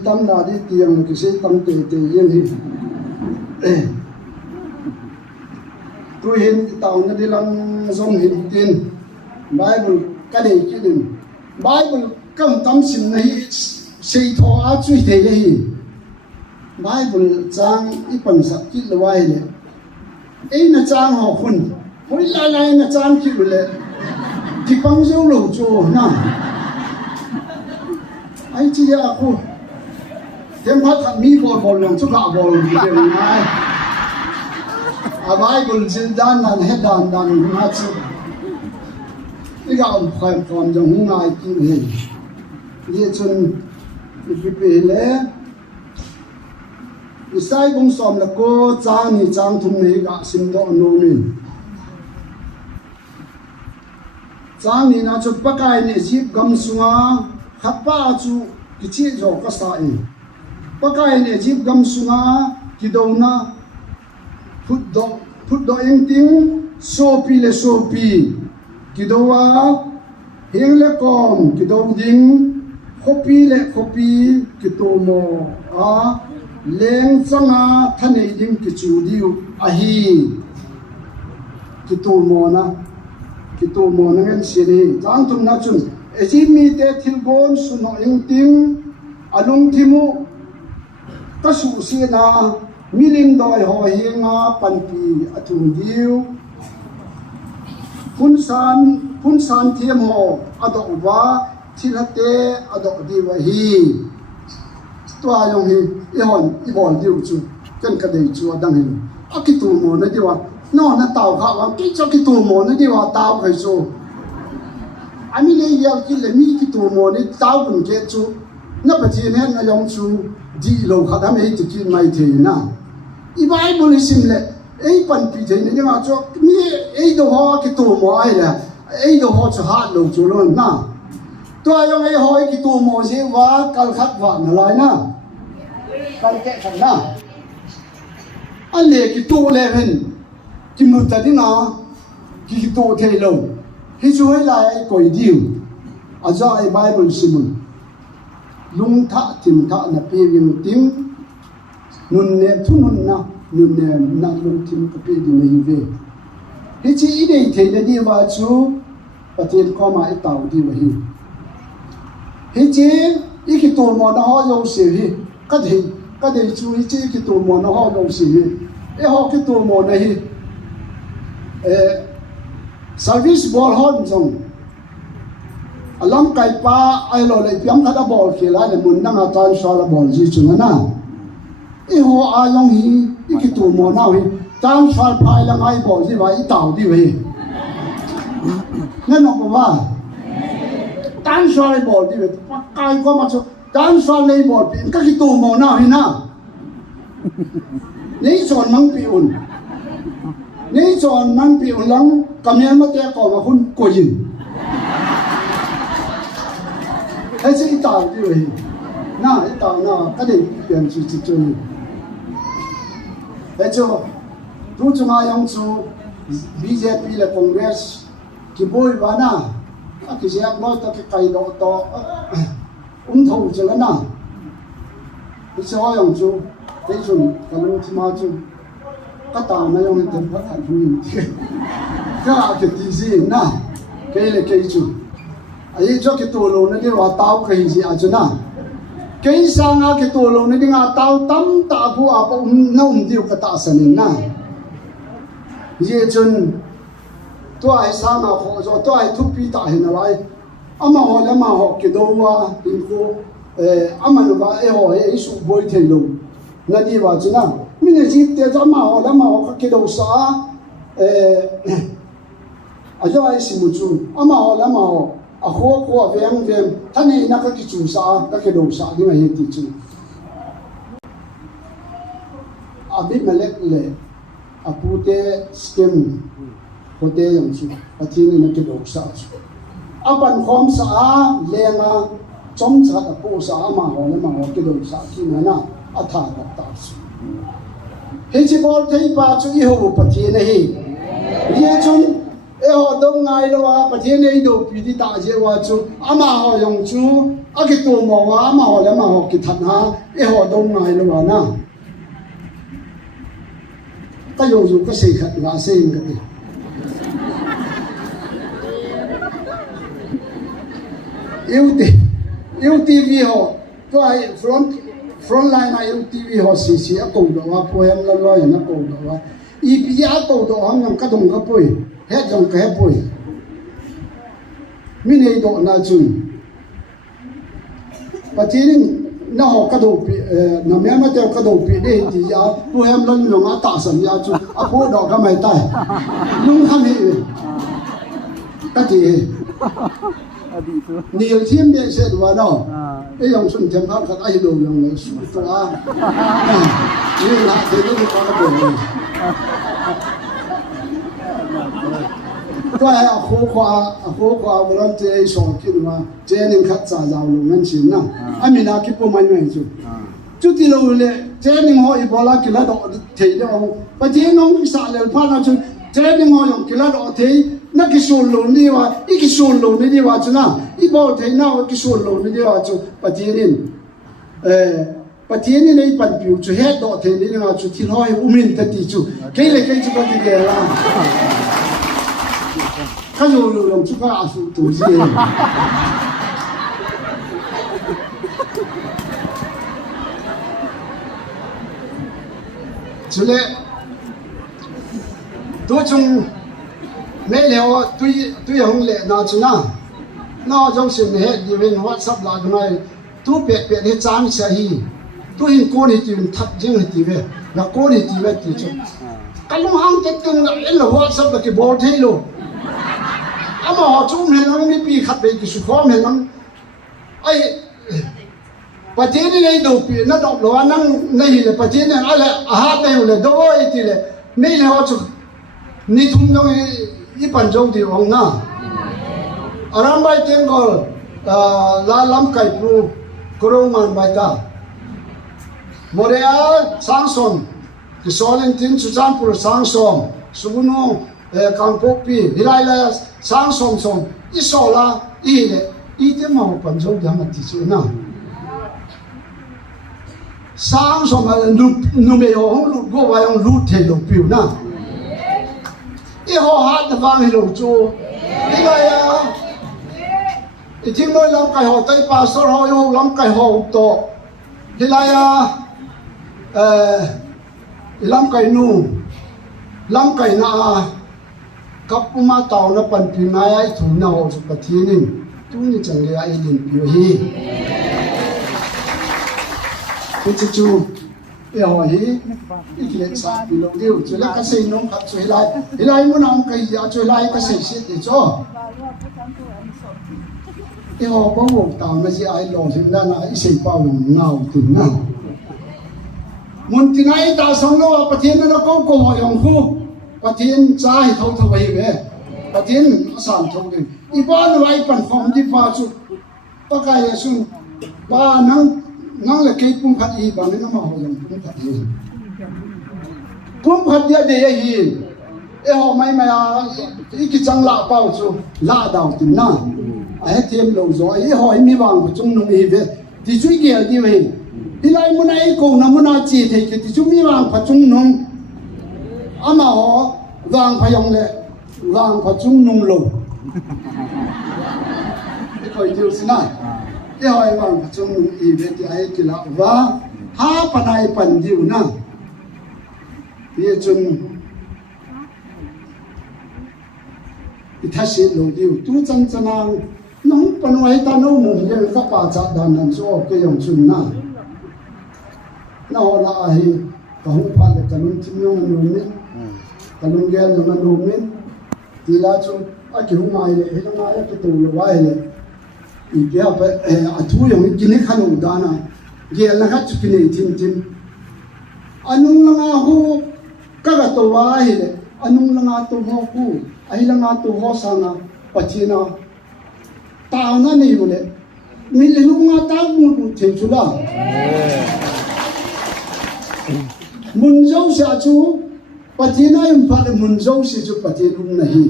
tâm là đi tiền cái xây tâm tệ yên thì tôi hiện tàu nó đi làm dòng hiện tiền Bible cái này cái gì Bible cầm tâm sinh này xây thọ chui thế gì Bible trang ít phần sắc kỹ là vậy đấy ấy là trang họ khôn mỗi lại là trang kỹ là thì bằng dấu lầu cho na ai chỉ là cô thêm phát thằng mi bol lòng chút gạo bol gì đấy này Bible trên đàn là hết đàn mà chứ cái gạo phải còn giống ngài kia hình như chân cái bể lẽ cái sai bông xòm là cô cha ni trang thùng này gạo xin độ nô mình trang ni na chút bắc cái này dịp gầm sunga khát ba chú cái chiếc giỏ cái sai bắc cái này dịp gầm sunga cái đầu na phút độ anh tiếng sopi kidowa hing le kom kido ding khopi kitomo a leng changa thane ding kichu diu a hi kitomo na ngen sini jang tum na chun ejimi te thilbon suno ing ting alung thimu ka su si na milim doi ho hinga panpi athung diu phun san thiam ho ado wa thilate ado di wa hi ตัวยังเห็นอีบอลดิวจูกันกระเดียจูดังเห็นอากิตัวโมนั่นดีว่านอนนั่นเต่าเขาว่ากิจกิตัวโมนั่นดีว่าเต่าใครจูอันนี้เลยอยากกินเลยมีกิตัวโมนี่เต่าเป็นเกจูนับประเทศนี้นายองจูดีโลกเขาทำให้ตุกินไม่ถึงนะอีไบเบิลสิมเลยไอ้ปันปีเทนี่ยังจูมีไอ้ตัวหัวกิตัวโมไอ้เลยไอ้ตัวหัวจะหาโลกจูล้นนะตัวยังไอ้หัวกิตัวโมสิว่ากัลขัดว่าอะไรนะกันแก่ขันนะอันเล็กตัวเล็กเห็นกิมุตตินะกิตัวเทโลฮิจูให้ลายก่อยดิวอาจารย์ไอ้ไบเบิลสิมุนลุงท่าทิมท่านับเพียงติมนุนเนทุนุนนะนุนเนนักลุงทิมกับเพียงในยูเวฮิจีอีเดย์เทนดีว่าจูประเทศก็มาไอ้เต่าดีว่าฮิจีอีกตัวมันน่าจะเสียก็ได้จูฮิจีอีกตัวมันน่าจะเสียไอ้หอกตัวมันนี่service ball ฮอนจงอลังไก่ป้าไอ้เราเลยเพียงแค่บอลเขียนอะไรมุนนั่งอาจารย์สอนบอลจีจุงนะไอ้หัวอายองฮีอีกตัวมันน่าฮีจางสอนพายลังไอ้บอลที่ว่าไอ้เต่าที่ว่านั่นออกมาจางสอนไอ้บอลที่ว่าปักไก่ก็มาชกจางสอนไอ้บอลเป็นก็คือตัวมันน่าฮีนะนี่สอนมังปีอุ่นนี่สอนมังปีอุ่นหลังกำเนิดมาแก่ก่อนมาคุณกุยินไอ้สิ่งต่างที่ว่าน่าไอ้ต่างน่าก็ได้เปลี่ยนชีวิตจุดนี้ไอ้เจ้าทุกจังหวะยังจู BJP และคอนเกรสที่บอยว่าน่ะที่เสียน้อยตะกี้ไกลโดดต่อทุ่งจังนะไอ้เจ้ายังจูไอ้จุนกำลังที่มาจูก็ต่างนะยังเต็มพัฒน์ทุ่งที่ก็อาจจะดีสินะเกย์เลยเกย์จูไอ้เจ้าคิดตัวลงนั่นที่ว่าเต้าเคยสิอาจนะเกย์สร้างคิดตัวลงนั่นที่ว่าเต้าตั้มตาผู้อาปน้องเดียวก็ตาสนิทนะยี่จนตัวไอ้สร้างขอจะตัวไอ้ทุบปีตาเห็นอะไรอามาหัวแล้วมาหัวคิดดูว่าอินโคอามันว่าไอ้หัวไอ้สุบอยเทลงนั่นที่ว่าจนะมินจิตเตจะมาหัวแล้วมาหัวคิดดูซะอาจจะไอ้สิมุจูอามาหัวแล้วมาหัวอาหัวเวียงท่านนี่นักกิจศาสตร์นักกิจศาสตร์นี่มาเห็นติจูอาบิมาเล็กเลยอาพูดเตสเกมพูดเตยังจูอาที่นี่นักกิจศาสตร์อาบันความสะอาดเลี้ยงจอมจัดอาผู้สะอาดมาหัวแล้วมาหัวกิจศาสตร์ที่นั่นน่ะอาถรรพ์ตาสูเฮ้ยบอลที่ป้าจูอีหัวปะที่นี่เยจุนเอ้หัวดงไงล่ะวะประเทศนี้ดูปีที่ตาเจ้าว่าจูอามาหัวยองจูอากิตัวมัวว่าอามาหัวแล้วมาหัวกิทันฮะเอ้หัวดงไงล่ะวะนะก็อยู่ก็เสียขัดงาเสียงกันยูทีวีหัวตัวไอ้front line นะยูทีวีหัวสีกูดูว่าพอยมันลอยนะกูดูว่าอีพีอากูดูว่ามันกระดงกระปุยเฮ็ดจงกระปุยมินให้ดูน่าจุนปัจจุบันน่าหอกกระดูกน้ำแม่มาเจ้ากระดูกปีได้ที่ยาพอยมันลงอาตาสัญญาจุนอาพูดดอกก็ไม่ได้ลุงทำให้ก็ดีนี่ทีมเดียเสร็จว่าเนาะไอ้ยังสุนทรภาพขัดไอ้ดูยังเลยสุดตัวนี่ละเดี๋ยวนี้ก็ระเบิดเลยก็ให้อาคู่ควาบรันเจสอนขึ้นมาเจนึงขัดจ่าเราลงนั่นสินะไอ้มีนักกิปมันไม่จุดที่เราเลยเจนึงหอยบอลกินแล้วดอกเทียมปัจจัยน้องสาวเลยพาเราจุดเจนึงหอยกินแล้วดอกเทียนักกิจโลนี่ว่าอีกิจโลนี่ว่าจุนะอีบอลเทียน่ากิจโลนี่ว่าจุปัจจัยนี้ปัจจัยนี้ในปัจจุบันจุเหตุดอกเทียนี่ว่าจุที่หอยมินตัดที่จุใครเลยจุกันที่เกล้าข้าอยู่ลงชุกอาสุตุจีจุเลตัวจงไม่เลี้ยวตัวยังเลี้ยน่าจุนะน่าจงสิ่งเหตุดีเป็นวัดสับหลักไงตัวเปียกที่จานเสียหี tôi hình cô này chỉ thật riêng là chỉ về là cô này chỉ về chỉ cho cái lúc hang chết tung là ít là WhatsApp là cái bộ thế luôn mà họ chung hình lắm đi bị khát về cái sự khó hình lắm ai bà chế này đâu bị nó đọc lo năng này là bà chế này ai là hát này là đâu ấy thì là này là họ chung ni thùng trong cái bản châu thì ông na aram bay tiếng gọi la lam kai pru koroman bay ta morea sangson cái số lên tin chú trang pru sangson subuno kangpopi hilai la sangson son isola ile ite mau bản châu thì mà chỉ số na sangson là numero ông lụt go vào ông lụt thế đâu biểu na họ hát vang hi lồng chu cái này thì nói làm cái họ tây pastor họ yêu làm cái họ to cái này làm cái nu làm cái na cấp mà tàu nó bận pin này ai thủ nào chụp bát thiên tu ni chẳng lẽ ai đến biểu hi cái chú bây giờ hi ít lệ sa bị lâu điều cho nên cái xây nông khát chơi lại muốn làm cái gì chơi lại cái xây xịt để cho cái họ có một tàu mà gì ai lo thì ra là xây bao nào từ nào muốn thì này ta sống nó bát thiên nó có câu hỏi ông khu bát thiên trái thâu thâu về bát thiên sản thâu đi iban vai pan phong đi pha chu ta cái sun ba năng là cái cung khát y bằng nó mà họ dùng cung khát y cung khát dia để y họ may cái trang lạ bao chu lạ đầu tìm na ai thêm lâu rồi họ mi bằng của chúng nó mi về thì chui kia đi về thì lại muốn ai cũng nằm muốn ai chỉ thì chúng mi bằng của chúng nó mà họ vàng phải dùng lệ vàng của chúng nó lâu cái coi điều gì này cái hỏi bằng chúng ý về thì ai kia là và ha panai pan diu na thì chúng ithasi lo diu tu chang chanang nong panwai ta no mum ye ka pa cha dan nan so ke yong chun na na la hi ka hu pa le kanun chim yong no mi kanun gel no no mi ti la chu a ki hu mai le he na ya ki tu lo wa le i kia pa a thu yong ki ne khanu da na gel na ka chu ki ne tim anung la nga hu ka ga to wa hi le anung la nga to ho ku ai la nga to ho sa na pachina ta na ni bo le mi le lu nga ta mu the chu la mun zo sa chu pachina yum pa le mun zo si chu pachina na hi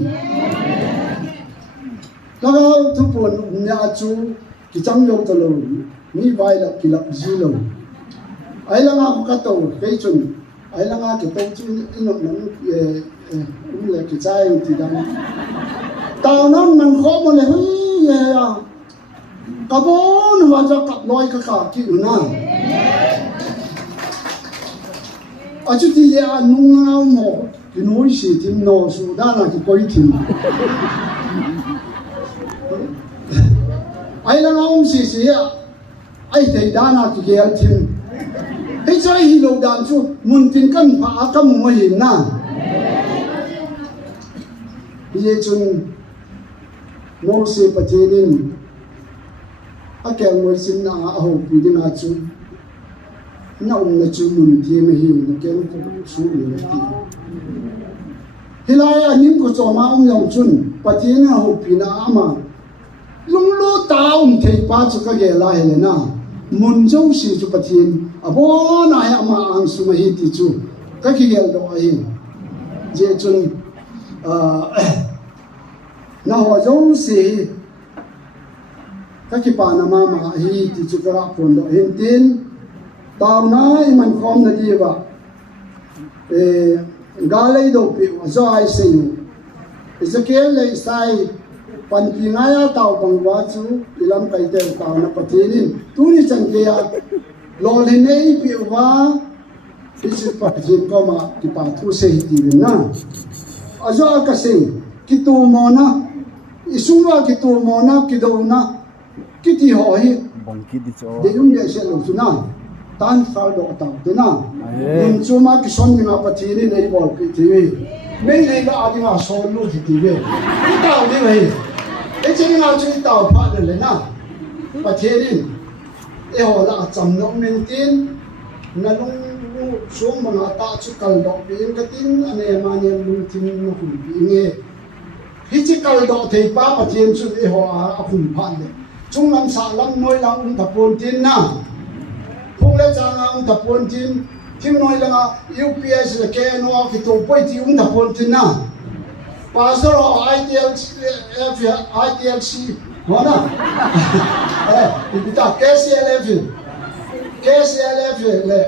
la ga thu pon nya chu ki chang yo to lo mi vai la ki la ji lo ai la nga ka to ke chun ai la nga ki to chu ino nang le ki chai ti dang tao nó mình khó mà lại hứ cả bố nó mà cho cặp lôi cả kia nữa à chút thì nung ngao mỏ cái núi xì thì nổ sụt ra là cái quay thì ai là ngao xì ai thấy đa là cái kia thì cái trái hi lâu đàn chú muốn tin căn phá căn mua hình na bây giờ chun mô se patenin a keng mo sin na a ho pi din a chu na na chu mun ti me hi na keng ko su ni ti hilai a nim ko cho ma yong chun patin a ho pi na ama lung lu ta thei pa chu ka ge la he na mun jo si chu patin a bo na ya ma ang su ma hi ti chu ka ki gel do ai je chun na ho zo si các cái bà nam mà hi thì chụp ra phun đó hiện tin tao nói mình không là gì vậy gà lấy đồ bị do ai sinh cái kia lấy sai phần phi ngay tao bằng quá chú thì làm cái tên tao nó bắt tin tu đi chẳng kia lo lên này bị quá thì chụp bắt tin có mà cái bà thu xây thì bên na do cái gì cái tu mò na isuma cái tu mò na cái đâu na cái gì hỏi để chúng ta sẽ làm thế nào tan fal do tang te na nun chuma ki son nga pathini nei bol ki thi mei le ga adinga son lu thi ve ki taw ni mai e che nga chu taw pha de le na pathini e ho la cham no men tin na lung xuống mga ta chu kal do pin ka tin ane ma ne lung tin no hu pi nge hi chi kal do thei pa pathian chu e ho a hun pha le chung lam sa lam noi lam ta pon tin na phung le cha lam ta pon tin thim noi la UPS le ke no ki to poi ti ta pon tin na pastor ITLC mana ipita KCLF le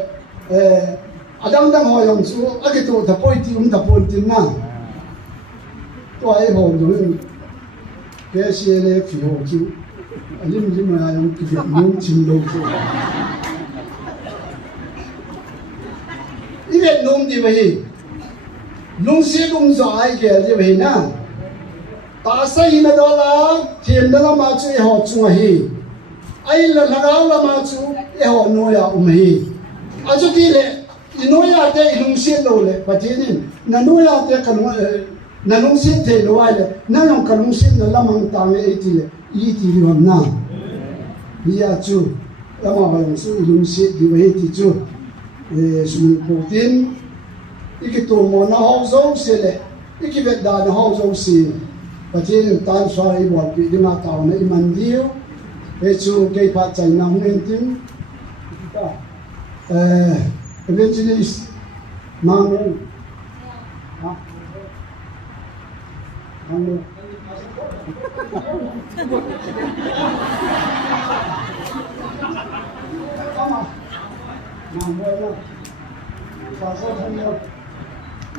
adang dang ho yong chu akito ta poi ti ta pon tin na to ai ho do KCLF ho chu alim ma yong ki fi mun chin lo chu ivet nom di bahi lung si lung zo ai ge di bahi na ta sai na do la thiem da ma chu ho chu hi ai la lagaw la ma chu e ho no ya hi ajo ki le inoya te ilung si lo le patinin na no ya te kan na lung si te lo ai le na yong kan lung si na lamang ta me e ti le i ti ri na ya chu lama ba yong su ilung si di we ti chu su ko tin ikito mo na ho zo se le ikivet da na ho zo si patinin tan swa i bo pi di ma ta na i man diu e chu ke pa chai na hmen tin evangelist Manu Manu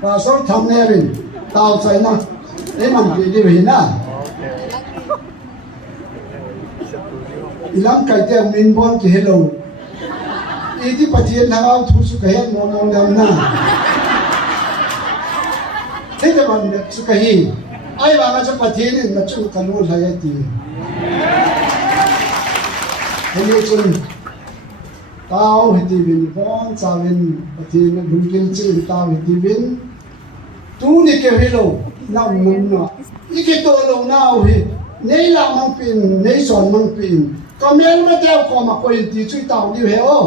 Pasal thumbnail tao sai na e man pi di hi na ilam kai te min bon ki hello iti pathian hangau thu su ka het mo dam na thế cái bạn su ka hi ai ba na chu pathian na chu kan lo la ti hele chun tao hiti bin bon cha bin pathian bun kin chi tao hiti bin tu ni ke hello nam mun na iki to lo nau hi nei la mang pin nei son mang pin kamel ma teo ko ma ko ti chu tao ni he o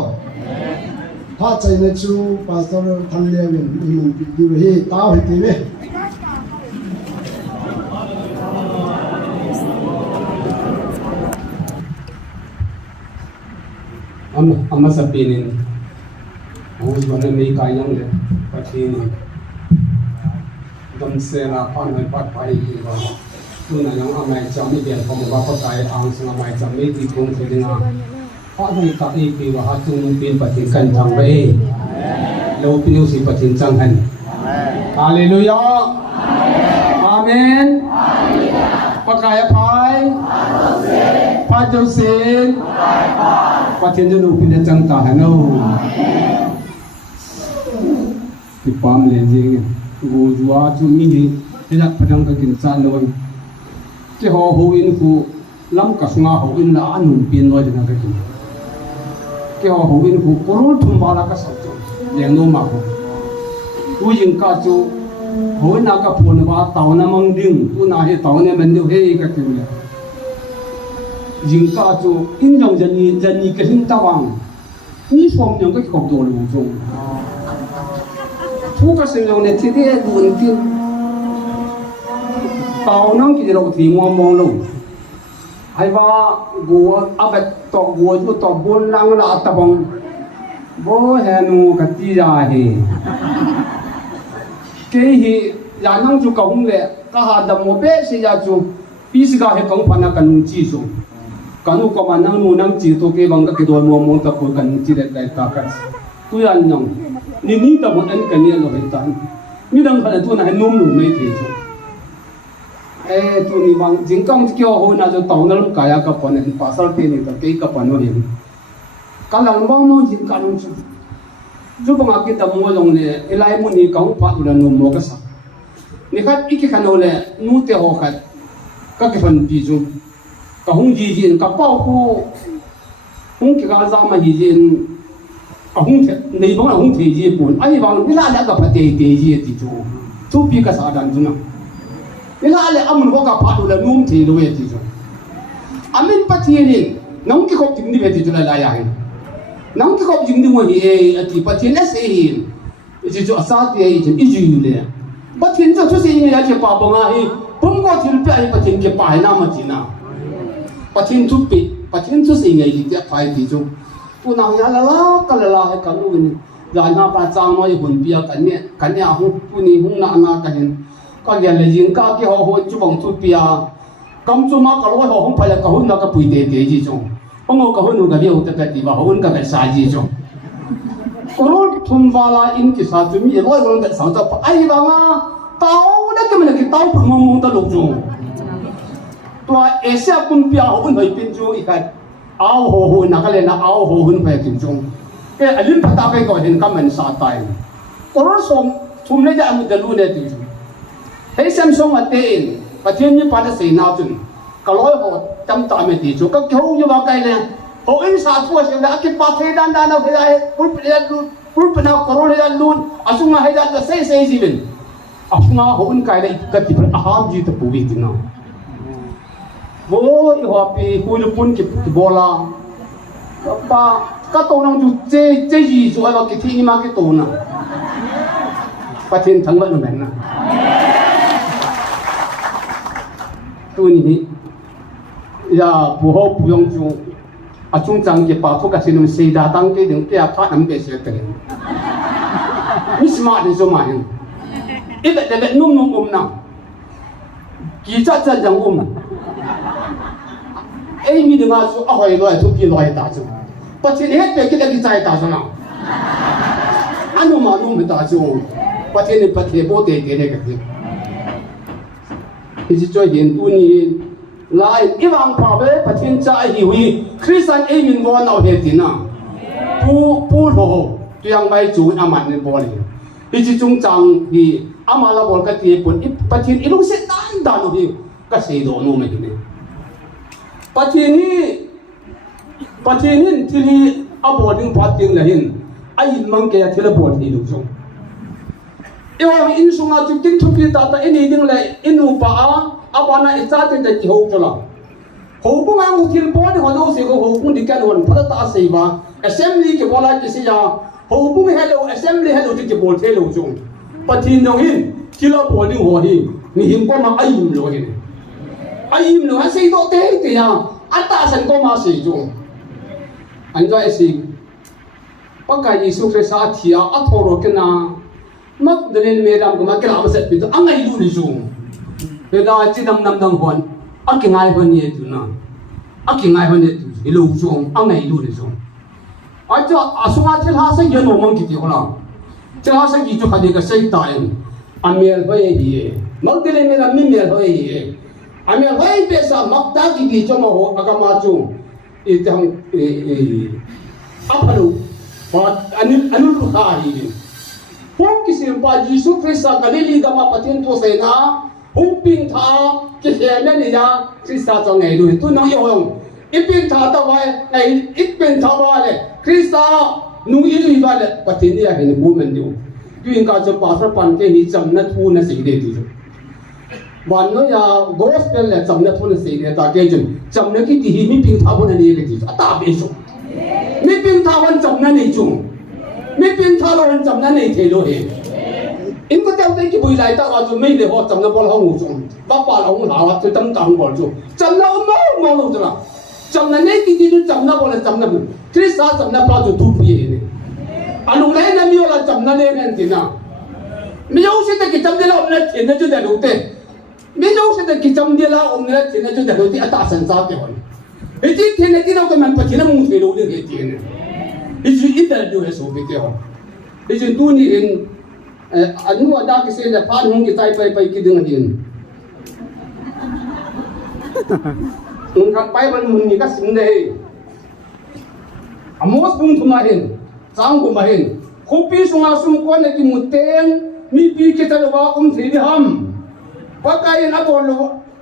pha chai na chu pastor thang le bin mun pi di he tao he ti ve amma sapinin us bana me kayang le pathini dam se na pan hai pat pai ba tu na yang amai cham ni bian kom ba pa kai ang sang amai cham ni ti kong thedinga ha dai ka e pi wa ha chung pin pathin kan thang ba e lo piu si pathin chang han hallelujah amen pakai pai pa jo sin pathin jo nu pin chang ta hano ti pam le jing go jua chu mi ni ila padang ka kin cha loi ke ho ho in ku lam ka sunga ho in la anun pin loi na ka kin ke ho ho in ku korol thum ba la ka sa chu leng no ma ko u yin ka chu ho na ka phun ba taw na mang ding tu na he taw ne men du he ka kin le yin ka chu in jong jan ni ka hin ta wang ni som nyong ka khop do lu jong thu ka sim yong ne thi de bun tin tao nang ki lo thi ngom mong lo hai ba go abet to go ju to bon lang la ta bong bo he nu ka ti ra he ke hi ya nang ju ka hung le ka ha da mo be se ya ju pi si ga he kong pa na kan chi su kan u ko ma nang nu nang chi to ke bang ka ki do mo mong ta ko kan chi le dai ta ka tu yan nong ni ta mo an kan ni lo he tan ni dang kha tu na he num lu mai thi chu tu ni bang jingkong kyo ho na jo tau na lum kaya ka pon en pasal pe ni ta ke ka pon no hin ka lang bang mo jing ka lum chu ju bang a ki ta mo long le elai mu ni ka pa u la no mo ka sa ni khat iki ka no le nu te ho khat ka ke fan pi ju ka hung ji jin ka pau ku hung ki ga za ma ji jin hung nei bang hung the ji pun ai bang ila la ka phate te ji ti chu tu pi ka sa dan chu na ila le amun ko ka pha du la num the lo ye ti chu amin pathian ni nong ki khop ting ni ve ti chu la ya hin nong ki khop jing ni mo hi e ati pathian se hin ji chu asa ti ai ji ju le pathian chu chu se ni ya che pa ba nga hi pum ko thil pe ai pathian ke pa na ma ti na pathian tu pi pathian chu se ngai ji te phai ti chu tu na ya la ka la he ka lu ni ya na pa chang noi hun pia kan ne hu pu ni hung na ka hin ka ya le jing ka ki ho ho chu bang tu pia kam chu ma ka lo ho hong phai ka hun na ka pui te te ji chu ong ka hun ga biu ta ka ti ba hun ka sa ji chu ko ro thum wala in ki sa chu mi loi loi ka sa ta ai ba nga tao na ka me ki tao phu mong ta lu chu to asia pun pia ho hun hoi pin chu i ka ao hồ hồ nãy cái này ao hồ hơn phải kiểm trung cái alim phát ta cái gọi hiện cầm mình sát tay còn xong thùng này đã một đợt luôn đấy chứ thấy Samsung ở tên và thiên như phát sinh nào chứ cái lối họ chăm tạm mình thì chú các kiểu như bao cái này họ in sát thua xem đã cái phát thế đan đan nào cái này bút nào có rồi đan luôn à chúng mà hay đan là xây gì vậy à chúng mà họ in cái này cái gì phải ham gì tập bùi thì nào vô họ bị khui lu pun kịp bola apa các tổ năng chú chế gì rồi là cái thi mà cái tổ nào phát hiện thắng lợi mình nè tôi nghĩ ya phù hợp phù用chú à chúng chẳng cái bảo thuốc cái xin xây đa tăng cái đường cái phát nắm cái sẽ tiền mi smart thì sao mà ít để nung nào kỳ chắc chân chẳng ai mi đừng nói số hỏi loại thuốc kia loại ta chứ, bắt chuyện hết về cái này cái ta chứ nào, anh mà mình ta chứ, bắt chuyện bắt chuyện bố đề cái này cái gì, thì cho hiện tu ni lại cái vàng phá về bắt chuyện trái hiểu hi, Christian ai mình vô nào hết tin à, pu hồ, tuy rằng mai chủ anh mình nên bỏ đi, thì chúng chẳng thì anh mà là bỏ cái tiền bún, bắt chuyện ít lúc sẽ đan rồi thì cái gì đó nó mới cái này. Patini tili aboarding pating lahin ai mang ke thila board ni lu song ewa in sunga chu tin thu pi ta ta ini ding le inu pa abana icha te te ho chola ho bu ma mu thil bon ho no se ko ho kun dikan won phada ta se ba assembly ke bola ke se ya ho bu hello assembly hello ti ke bol the lu song patin no hin thila boarding ho hi ni him ko ma ai lo hin ai lo ha sei do te ke ya ata san ko ma sei chung an ja si pakai Yesus Kristus thia athoro ke na Magdalene Mary ko ma ke la ma set pi to angai lu ni chung pe da chi nam hon akingai hon ye tu na akingai hon ye tu lu chung angai lu ni chung a ja asunga thil ha sai ye no mang ki ti ko la cha ha sai ki chu khadi ka sai ta en amiel ho ye ye Magdalene Mary mi mel ho ye amiel ho ye pe sa makta ki cho ma ho agama chu itang apalu anul khahi hong kisim pa Yesus Kristus Galili gama patin to se na hong ping tha ki he na ni ya Kristus cho ngai lu tu nang yong ipin tha ta wa ngai ipin tha wa le Kristus nu i lu ba le patin ya hin bu men du tuin ka cho pa sa pan ke ni cham na thu na sei de tu ban no ya gospel le cham na thu na sei de ta ke jun cham na ki ti hi mi ping tha bu na ni ke ti ta be su mi ping tha wan cham na ni chung mi ping tha wan cham na ni the lo he in ko tao te ki bui lai ta wa chu mai le ho cham na bol hong chung ba pa la hong la wa chu tam tang bol chu cham na mo lo chu la cham na ne ki ti chu cham na bol cham na bu Krista cham na pa chu thu pi ni alu le na mi la cham na ne nen ti na mi yo se te ki cham de la om na chen na chu da lu te mi yo se te ki cham de la om na chen na chu da lu ti ata san sa te hon e ti ti ne ti no ka man pa ti na mu te lo de ke ti ne e ji i da du he so bi te hon e ji tu ni in anu ada ki se na phan hong ki tai pai ki ding hin un kan pai ban mun ni ka sim de amos bung thuma hin sang gu ma hin khopi sunga sum ko ne ki muten mi pi ke ta wa thi di ham pakai na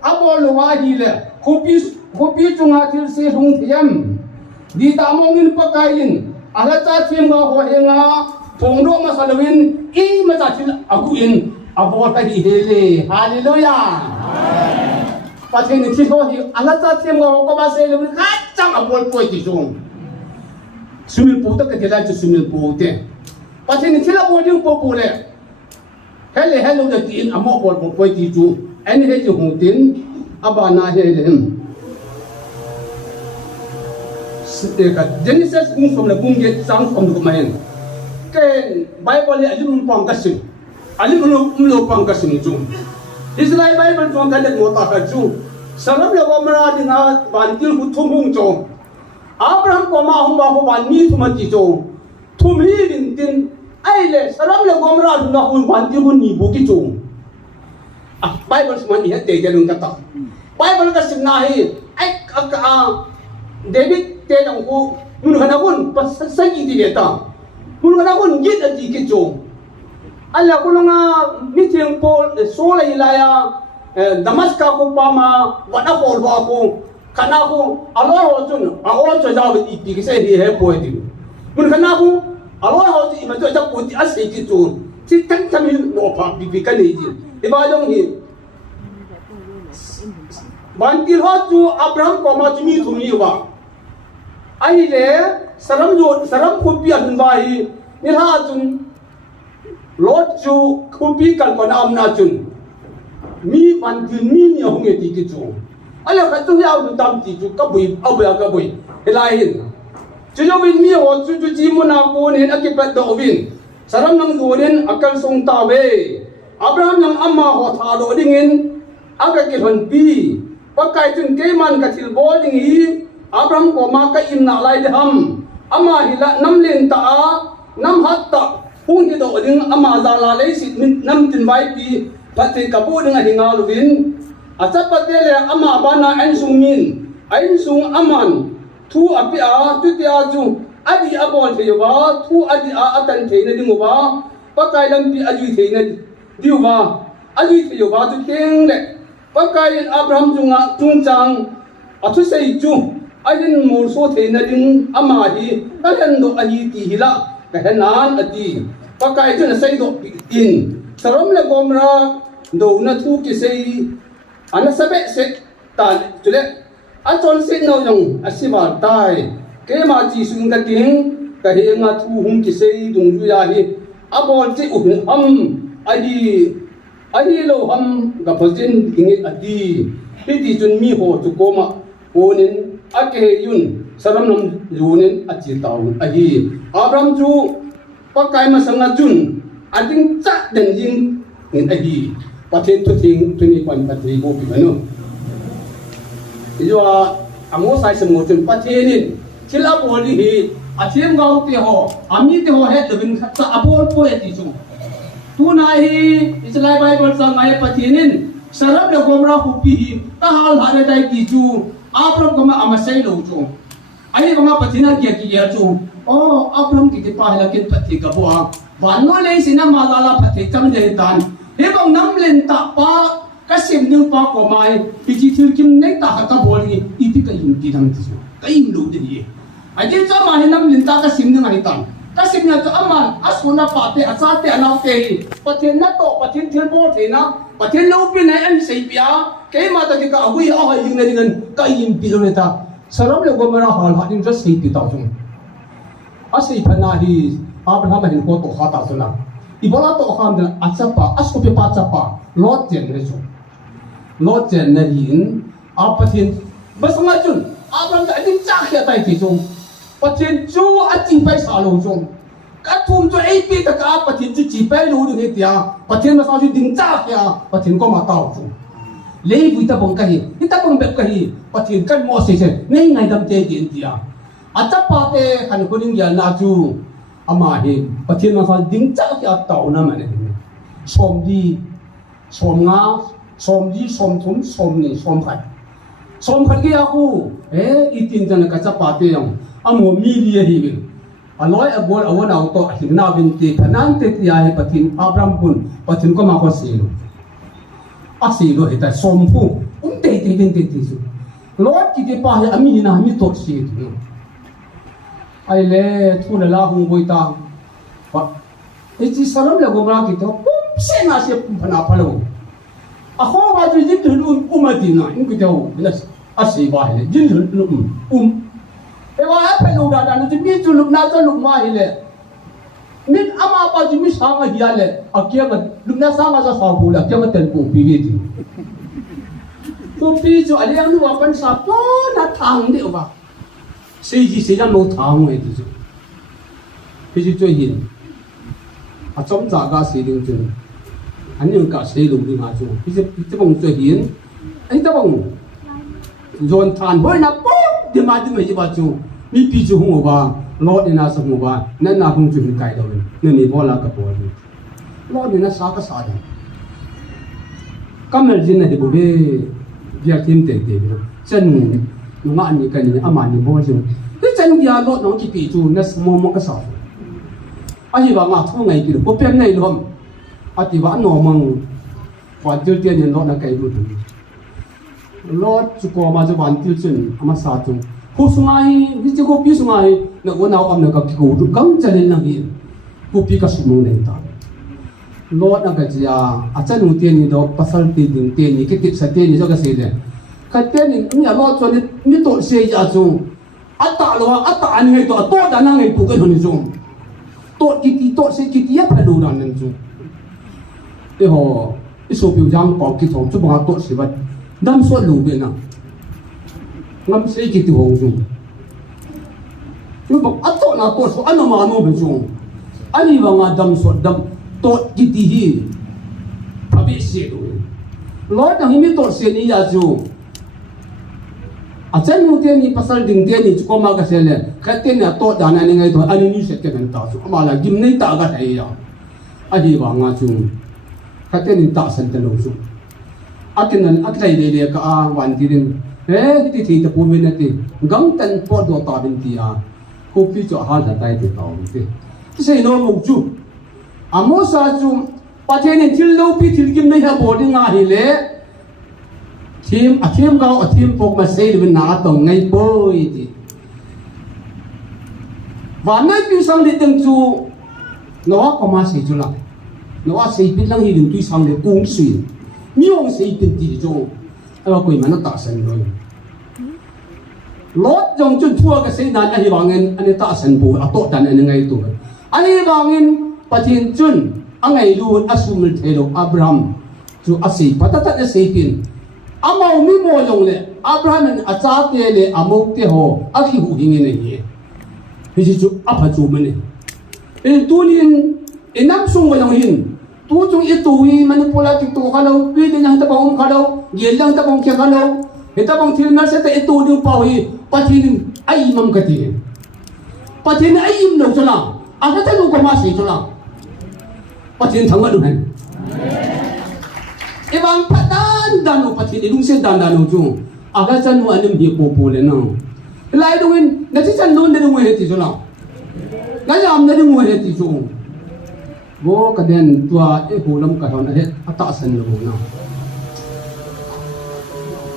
abol wa hi le khopi sunga thil se hung thiam di ta mong in pakai in ala cha chim ga ho henga phong ro ma salawin I ma cha thil aguin abo ta hi hele hallelujah pathin thi ho hi ala cha chim ga ho ko ba se lu kha chang abol poi ti jong swimming pool ta ka thila chu swimming pool te pathin thila bo ding po pu le hele hello da tin amo bol poi ti chu ani he chu hung tin abana he le Genesis kung from the kung get sang from the kumain. Ken Bible ni alim pang kasim, alim ulo pang kasim jung. Israel Bible jung kalet mo ta jung. Salam le wamra di nga bantil hutum hung jung. Abraham ko ma hung ba ko ban mi thumati jung. Thumi din tin ai le salam le wamra di nga hung bantil hun ni bu ki jung. Bible seman ihat te jalung kata. Bible kasim nahi ai David te dong ku mun kana kun pas sagi di beta mun kana kun git ati ke jo alla kulunga meeting pol sola ilaya damaska ko pama wada pol ba ko kana ko alo ho chun a o cho jaw bi pi ke se hi he po di mun kana ko alo ho ji ma cho ja ko ti ase ki jo ti tan tam no pa bi ka ni ji e ba dong hi bantil ho chu Abraham ko ma mi thumi wa ai le saram khupi an vai ni ha chun lot chu khupi kal ko nam na chun mi ban tin mi ni hong e ti ki chu ala ka chu yaw nu tam ti chu ka bui au ba ka bui helai hin chu yo win mi ho chu chu ji mu na ko ni a ki pat do win saram nang du nen akal song ta we Abraham nang amma ho tha do ding in aga ki hon pi pa kai chun ke man ka thil bo ding hi Abraham ko ma ka im na lai de ham ama hila nam len ta nam hat ta hung hi do ding ama za la le si nam tin vai pi pate ka bu ding a hinga luwin a cha pate le ama bana an sung min ain sung aman thu api a tu ti a chu adi abol the wa thu adi a atan the na ding wa pa kai lam pi aju the na diu wa aju the wa tu teng le pa kai Abraham junga tung chang a thu sei chu Ayin mo so the na ding ama hi ka hen do ahi ti hila ka henan ati pakai chu na sei do in sarom le gomra do na thu ki sei ana sabe se ta chule a chon se no yong asiba tai ke ma chi sung ka ting ka he nga thu hum ki sei dung ju ya hi a bol chi u ham ai lo ham ga phajin ingit ati hi ti chun mi ho chu ko ma onin ake yun saram nam lunin achi taw ahi Abraham chu pakai ma sanga chun ading cha den jing in ahi pathen to thing 20 patri go pi no iwa amo sai sam chun pathenin thila boli hi athem gau te ho ami te ho he devin kha apol po eti chu tu na hi Israel Bible sang ai pathenin saram le gomra hupi hi ta hal hare dai ki chu Abraham ko ma amasay lo chu ai mga patina kia kia chu Abraham ki pa hila kin pati ka buha van no le sina malala pati kam de tan he bang nam len ta pa kasim ning pa ko mai pichi thil kim nei ta ka boli iti ka yin ti dang chu ka yin lo de ye ai de cha ma he nam len ta kasim ning ai tan kasim na cha aman asuna pa te asate anau te patin na to patin thil bo the na patin lo pi nai an sei pia ke ma ta ki ka hui a hai ing na ding ka yin pi lo ta saram le go mara hal ha ding just sei pi ta chung asei phana hi Abraham hin ko to khata suna ibola to kham da achapa asko pe pa chapa lot chen re chu lot chen na hin apatin basanga chun Abraham da ding cha khia tai ti chung patin chu ating pai sa lo chung ka thum cho ai pi ta ka patin chu chi pai lo ni tia patin ma sa chu ding cha khia patin ko ma tao chu le bui ta bong ka hi ta bong be ka hi patin kan mo se se nei ngai dam te din tia atapa te kan ko ding ya na chu ama hi patin ma sa ding cha khia tao na ma ne som di som nga som di som thum som ni som khai som khat ki aku itin jan ka cha pa te yong amo mi li hi bin aloi abol awon aw to himna bin ti thanan te ti ai patin Abraham pun patin ko ma ko silu asilo hita sompu te bin te ti su lot ki te pa ami na mi to si ai le thu na la hung boi ta pa e chi saram le gomra ki to se na se phana phalo a ho ba ju jin thun umati na in ki to na a se ba le jin thun e wa a pe lo da na ji mi ju lu na to lu ma hi le min ama pa ji mi sa ma hi le a kia ma lu na sa ma sa sa bu la kia ma ten pu pi ge ti pu pi ju a le ang lu wa pan sa to na thang de ba xây gì xây ra nô thang ấy thì chứ cái gì chơi hiện à trong giá cả xây dựng chung anh những cả xây dựng đi mà chung cái bằng chơi hiện anh ta bằng dọn than với nó bố thì mà thì mấy gì bà chung mi pi chung không bà lót đi na xong bà nên na không chung cái đâu nên mi bỏ là cái bò đi lót đi na sa cái sa đấy camel gì này thì bố bé việc thêm tiền tiền đó chân nó ngã như cái này mà như bao nhiêu cái chân kia lót nó chỉ bị chu nó mò cái sọ anh bảo ngã thua ngày kia có bên này luôn anh thì bảo nó mong phải tiêu tiền nhân lót là cái luôn lót chú có mà chú bán tiêu chân mà sao chung cô sung ai cái chú cô pi sung ai nó có nào âm nó cái cô được cắm chân lên làm gì cô pi cái sung lên ta lót là cái gì à chân một tiền gì đó pasal tiền gì cái tiền tiền gì cho cái gì đấy cái tiền này nhà lo cho nên mi tổ xây ra chung, ata anh hay tổ đã năng hay tổ cái hình chung, tổ xây cái gì phải đủ đàn nên chung, thế họ cái số biểu giang bảo cái thằng chú bảo tổ xây vật, đâm số lù bên nào, ngắm xây cái tiêu hồng chung, chú bảo ata là tổ số anh mà nó bên chung, anh đi vào ngã đâm tổ cái gì, phải biết xây rồi, lo đang mi tổ xây này ra chung acan mungkin ni pasal ding dia ni cukup maga sele khatin ya to dana ni ngai to ani ni set ke kan ta su amala gim nei ta ga thai ya adi ba nga chu khatin ni ta san te lo su akinan aklai de ka a wan ti din he ti thi ta pu min ti gam tan po do ta din ti a ko pi cho hal da tai ti ta ti sei no mu chu amo sa chu pathen ni thil lo pi thil gim nei ha bo ding nga hi le team gao team pok ma sei bin na tong ngai boi ti wa nai pi sang le teng chu no ko ma sei chu la no a sei pin lang hi din tu sang le kung sui mi ong sei pin ti jo a ko ma na ta san rồi lot jong chu thua ka sei nan a hi wangen ani ta san bu a to dan ani ngai tu ani wangen pathin chun angai lu asumul thelo abraham chu a sei patata na sei pin amau mi mo long le abraham an acha te le amok te ho akhi hu hingi ne hi hi chu apa chu mane e tunin enam sung wa long hin tu chung e tu hi manipula ti to khalo pi de nang ta bong khalo gel lang ta bong kya khalo e ta bong thil na se ta e tu du pa hi pathin ai mam ka ti pathin ai im lo chala aga ta lu ko ma se chala pathin thang ma du han ibang patan danu pati ni lungsen danu chung aga chan nu anim hi popo le no lai dungin na chi chan non de nu he ti chula na yam na nu he ti chung bo ka den tua e hulam ka hon he ata san lo na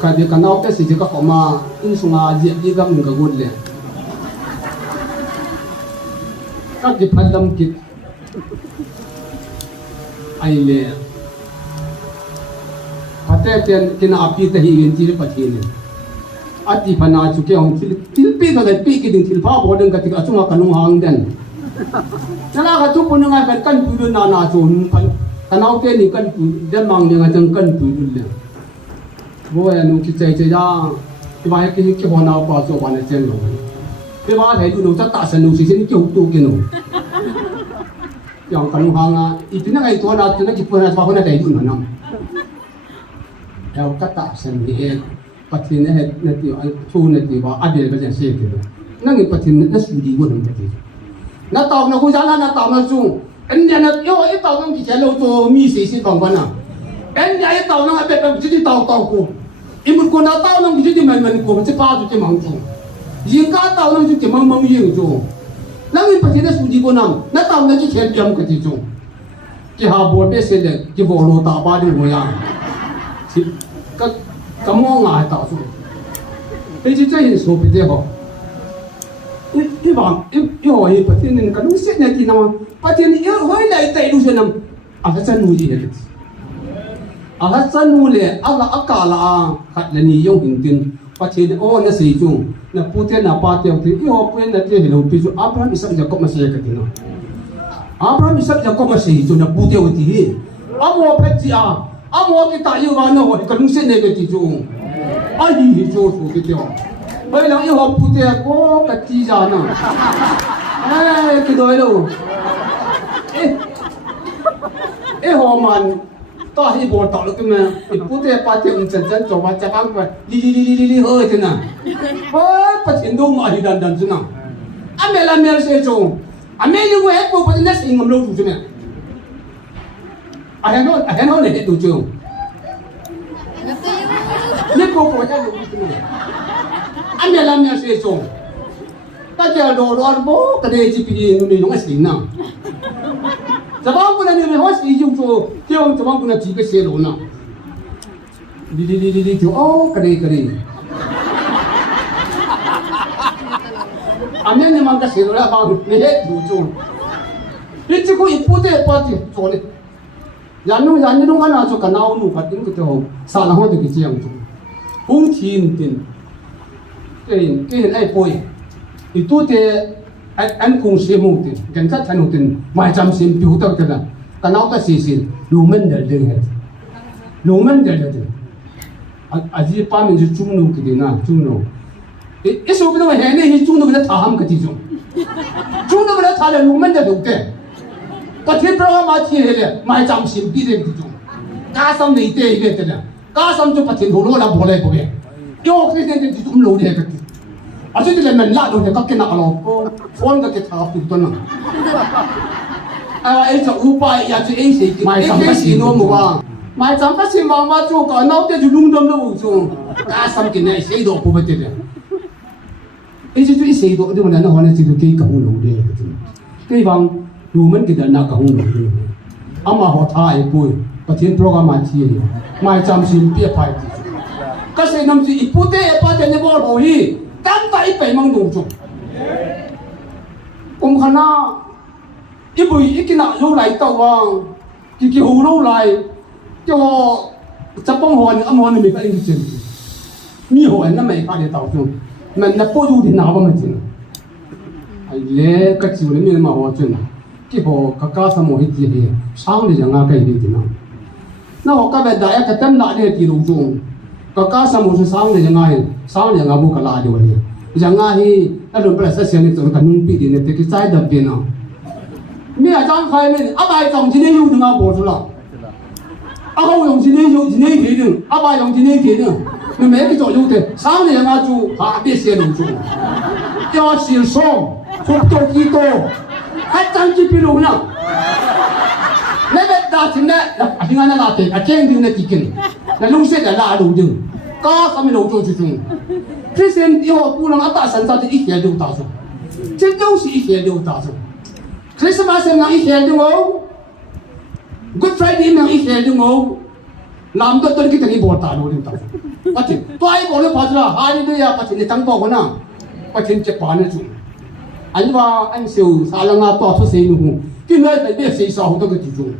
ka de ka nau te si ka koma in sunga ji di gam ga gud le ka di phalam kit ai le Hati kena api tahi inti pathin ati pana chuke hong tilpi ka pi ki ding tilpa bodeng ka tika chunga kanung hang den nala ka tu pununga kan pu na na chun kan kanau te ni kan pu den mang ne jang kan pu le bo ya nu ki chai chai ya ti ba ki ki ho na pa so ba ne chen lo ti ba thai du no cha ta san nu si sin ki hu tu ki no yang kanung hang a itina ngai to na tu na ki pu na ba ho na dai du naเราก็ตัดสันนิษปฏิเนตนติอันทูนติว่าอดีตเป็นอย่างเช่นนี้นั่งในปฏิเนตนั่นสุดีกว่านั่นปฏินั่นตอบนั่นคุยกันนั่นตอบนั่นจู่เอ็นเนี่ยนั่นโอ้ยตอบนั่นกี่เช้าเราตัวมีสิ่งสิ่งบางวันน่ะเอ็นเนี่ยตอบนั่นเป็นแบบที่ตอบกูอีมุดกูนั่นตอบนั่นกี่ที่มันกูมันจะพาจุดที่มังจู่ยิงก้าตอบนั่นจุดที่มังยิงจู่นั่งในปฏิเนตสุดีกว่านั่นตอบนั่นที่เขียนเตรียมกันที่จู่ที่หาบทเป็นเสด็จที่บอกเราตาบ้าดีกว่าอย่างก็มองง่ายต่อสู้แต่ที่ใจเห็นสูบไปเดียว i bang i ho hi patin nin kan se ne ti na patin i hoi lai tai du senam a ka chan nu ji he a ka chan nu le a la akala a khat le ni yong hin tin patin o na sei chu na pute na pa te ti i ho pu na te hi lo pi chu Abraham Isaac Jacob ma se ka ti no Abraham Isaac Jacob ma sei chu na pute o ti hi amo phe chi a amo ki ta yu ga no ho kan se ne ke ti chu a hi chu su ki tyo bây giờ yêu học phụ tiền có cái chi ra nào, cái đôi đâu, họ man, ta hay bỏ tao cái mà, phụ tiền ba tiền chân chân cho ba chắc ăn phải, đi hơi thế nào, bắt tiền đâu mà đi đàn thế nào, anh mẹ làm mẹ sẽ cho, anh mẹ như vậy bố bắt nét sinh ngầm lâu chủ thế nào, anh nói này đủ chưa, nhất bố bỏ ra đủ thế nào. Anh mẹ làm mẹ sẽ chồng, ta chờ đồ đồ bố cái này chỉ bị người dùng cái gì nào, giờ bao nhiêu người nói sử dụng cho, theo giờ bao nhiêu chỉ cái xe lỗ nào, đi chỗ cái này, anh em mang cái xe lỗ là bao nhiêu hết đủ chồng, đi chỉ có ít phút để bắt thì chồng này, nhà nông cái nào cho cái nào nông phát triển cái chỗ, sao nó không được cái gì chồng, không thiên tiền. cái ai bồi thì tôi thì anh cùng xem một tiền cảnh sát thành một tiền mai chăm xem biểu tượng cái là cái nào cái gì gì lù men để được hết lù men để được à gì ba mình chỉ chung nụ cái gì na chung nụ cái số cái đó mà hè này chung nụ cái thà ham cái gì chung nụ cái thà là lù men để được cái thiết pro mà chỉ là mai chăm xem cái gì chung cá sấu này tê cái là cá sấu cho phát triển hồ lô là bỏ lại bỏ về yo cái gì thì chung lù đấy cái à chứ là mình lạ rồi thì các cái nào lo phone các cái tháp tụt tuần ấy cho upai ya chứ ấy gì cái gì nó mà chẳng phát sinh mà chú có nào để chú lung đâm đâu chú cá sấu cái này xây đồ của vật đấy ấy chứ chú xây đồ thì mình nói là chỉ được cái cổng lù đấy cái bằng lù mình cái đó là cổng lù đấy ama họ thay bùi và thiên program mà chi mai chăm xin biết phải cái gì nằm chỉ ít phút đấy bắt đầu nhập vào rồi căn tại phải mang đồ chung ông khana ít bùi ít cái nào lâu lại tàu vàng cái hồ lâu lại cho chấp bông hòn âm hòn mình phải đi chơi mi hòn nó mày phải đi tàu chung mình là bao nhiêu thì nào mà chơi ai lẽ cái chiều này mình mà họ chơi cái hồ các cá sấu một ít gì sáng thì chẳng ai cái gì thì nào nó họ cái bên đại cái tên lại thì thì đồ chung các cá sấu một sáng thì chẳng ai bu cái lá điều này chẳng ai anh đừng phải say xỉn trong cái nung bị này thì cái trái đập bên nào mi ở trong khai mình à bài trong chỉ nên dùng đừng bỏ xuống nào à không dùng chỉ nên thế đừng à bài dùng chỉ nên thế đừng mình mấy cái chỗ dùng thế sáng thì chẳng ai chú hạ biết xỉn dùng chú cho xỉn xong phục tổ kỹ tổ hết trang chỉ bị luôn nào lấy về đa chính đấy là anh anh là thế à chém đừng là chỉ kinh là lung sẽ là la đủ đừng có sao mình đâu cho chúng thế xem yêu phụ nữ ta sản xuất thì ít nhiều đâu ta chứ đâu chỉ ít nhiều đâu ta Christmas xem là ít nhiều đâu không Good Friday là ít nhiều đâu không làm tốt cái cái bỏ ta đâu ta bắt thì tôi bỏ nó phát ra hai đứa ya bắt thì tăng bỏ cái nào bắt thì chụp bản này chúng anh và anh siêu sao là ngã to số xe nữa cái nơi phải biết xe sao đâu cái gì chúng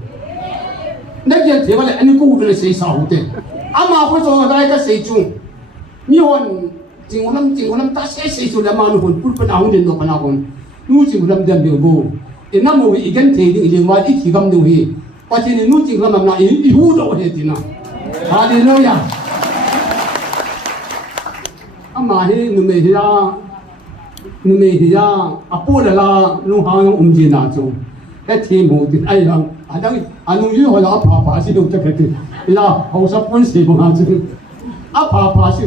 nãy giờ thì vậy anh cũng phải xe sao thế ama ko so dai ka sei chung mi hon jingonam ta sei chu la ma no hon pul pa na hon den no pa na hon nu jingonam dem de bo ina mo i gan the ding ile ma i ki gam do hi pa ti ni nu jingonam na i hu do he ti na hallelujah ama he nu me hi ya apo la nu ha yong ji na chu cái thiên hồ thì ai rằng anh nuôi họ là phá xí đâu chắc cái là hậu sắp quân sĩ của họ chứ phá xí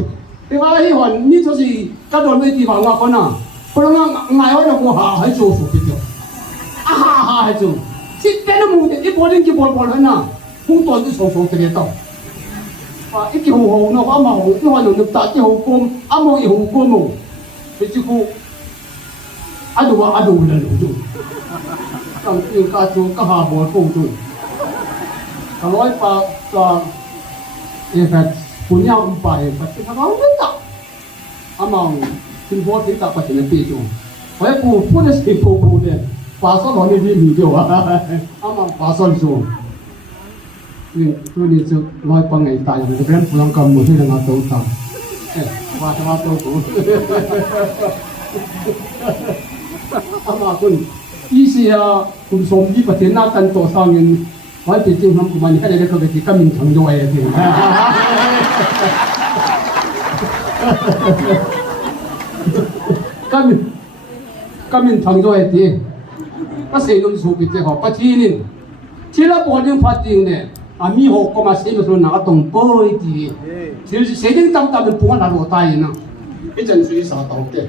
thì vậy họ như thế gì các đoàn mấy tí vào ngọc con nào con nó ngày hôm nào họ hay做数 video ha hay做thì cái nó mù thì bộ đến cái bộ hơn nào không toàn cái số cái đó và cái hồ nó có màu cái hoa nó ta cái hồ côm màu cái hồ côm màu thì chỉ có adu là đủ trong yêu ca chú các hà bộ công chú cả lối pa cho effect punya upaya pasti kalau kita amang tin bo kita pasti nanti chú 我一步步的是步步的，把手往那边移掉啊，阿妈把手做，你就来帮人大人，这边不让干木头的拿走他，把他走过，阿妈คุณ意思啊，คุณสมที่ประเทศนักการต่อสร้างเงินไว้เป็นจริงทำกุมันแค่ไหนก็ไปที่ก็มีทางด้วยจริงก็มีทางด้วยจริงก็เสียงสูบไปเจ้าปัจจุบันที่เราบอกเรื่องพัดจริงเนี่ยมีหกก็มาเสียงส่วนหนาตรงเป้ยดีที่เสียงตั้งเป็นพวงหนาโรตายนะไอ้จันทร์สุริสาตองเต้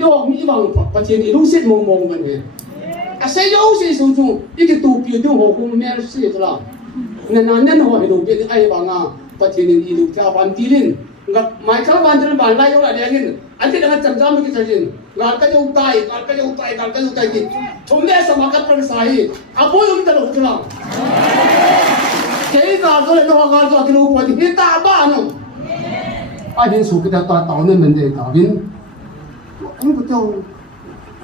ยอมมีบางปัจจุบันรู้สึกมองกันเลยเสียงสิ่งสูงสูงอีกตัวเปลี่ยนตัวหัวคงไม่รู้สึกละนั่นหัวให้ดูเป็นไอ้บางอ่ะปัจจุบันอีลูกชาวบ้านที่ลินกับไม่ชาวบ้านที่บ้านไล่ยังไงเดี๋ยวนี้อันที่เราจำจำไม่กี่สิ่งงานก็จะอุตายงานก็จะอุตายงานก็จะอุตายกินชมเนสมากัดเป็นสายอาบุยมันจะหลุดจุลังเกี่ยงานก็เลยต้องงานก็กินอุปนิหิตาบ้านนู่นไอ้เห็นสุขแต่ตาต่อเนี่ยมันเด็กกับวินอันนี้ก็เจ้า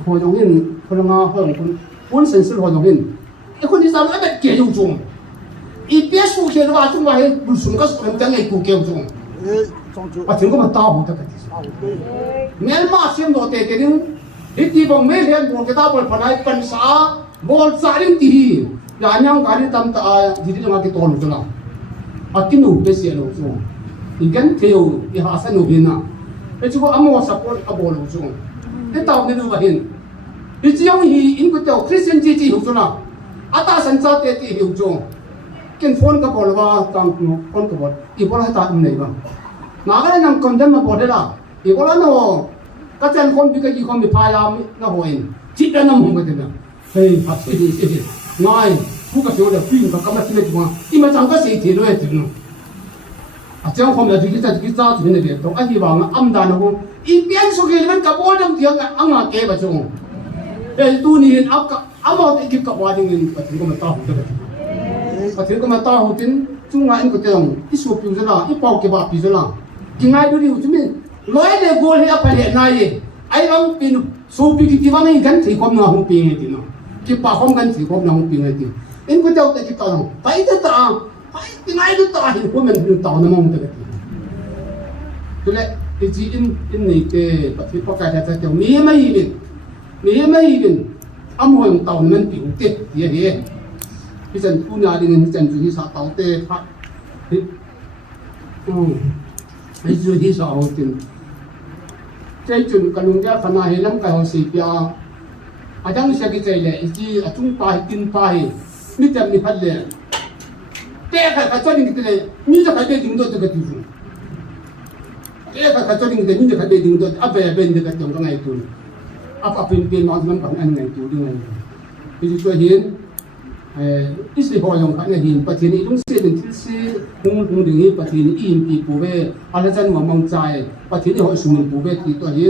หัวจงหินพลังงานของคนเซนส์หัวจงหินไอ้คนที่สามไอ้แบบเกี่ยวจงอีเปียสุขเขียนว่าจงว่าให้บุษก็สุขแต่ไอ้กูเกี่ยวจงว่าถึงก็มาตาหูตะกันที่สุดเมื่อมาเสียงโดดเตะเรื่องที่ที่บางเมื่อเห็นบนกระดาษบนผนังปัญษาบอลสารินที่อย่างยังการที่ทำตาที่ที่จะมาเกี่ยวกับเราอากินูเป็นเสียลูกจงอีกกันเที่ยวอีหาสนุบินะไอ้ชั่วอโมสับปะรดบอลลูกจงไอ้ตาเนี่ยดูว่าเห็นไอ้เจ้าฮีอินก็เจ้าคริสเตียนจีลูกจงนะอาตาสันสัตย์ที่ลูกจงกินฟอนกับบอลว่าตามฟอนกับบอลอีบอลให้ตาอุ่นเลยบ้างนาก็เลยนั่งคอนเดมมาบอลได้ละอีบอลนั่นโอ้ก็เจนคนบิกยี่คนมีพายามน่าหัวเองจิตนั่นมึงก็เดี๋ยวเฮ้ยพัดสิง่ายผู้ก็เสียวเดี๋ยวฟิล์มก็มาที่นี่ดีกว่าอีมาจังก็เสียทีด้วยถึงอาจารย์คนเดียวที่จะถึงเนี่ยตรงไอ้ที่ว่าอัมดานะกูอีเปียนสุกี้มันกับบอลตั้งเดียวกันอังอาเก็บไปจงเอ้ยตัวนี้เอากับเอาหมดอีกกับว่าจริงๆก็ถึงก็มาต่อหุ่นกันก็ถึงก็มาต่อหุ่นจริงจุงไงก็เจออีสูบผิวจะละอีเป่าเก็บแบบผิวจะละกินไงดูดิจุ่มร้อยเลยโกลให้อภัยนายไอ้บางปีนสูบผิวที่ว่าไม่กันที่ความน่าหุ่นปีไงทีน่ะที่ป่าความกันที่ความน่าหุ่นปีไงทีอินก็เจ้าแต่ที่ตาไปแต่ตาไปกินไงดูตาเห็นคนมันดูตาหน้ามองแต่ทีตัวเล็กไอ้จีอินนี่เก๋ปฏิบัติการจะเจ้ามีไม่ยินอ้ำหัวของตามันผิวเต็ดเหี้ยพี่จันพูดอะไรเนี่ยพี่จันจุดที่สาเตาเตะพักไอ้จุดที่สาเอาจริงใจจุดกันลุงแก่ฝันอะไรล้ำกันเอาสิพี่อาจารย์เสกใจเลยไอ้ที่อาจุ่มไปกินไปนี่จะมีพัดเลยเตะใครจอดดิ้งกันเลยนี่จะใครไปดิ้งตัวจะกระตุ้นเตะใครจอดดิ้งกันนี่จะใครไปดิ้งตัวอับเป็นเด็กจังก็ไงตัวอับเป็นนอนมันฝันอันไงตัวยังไงพี่จะช่วยเห็นอิสระพอยงขันเห็นประเทศนี้ต้องเสียเป็นที่เสียคงดึงนี้ประเทศนี้อินปีปูเวอะไรจันหวังมองใจประเทศนี้เขาสุ่มปูเวที่ตัวเห็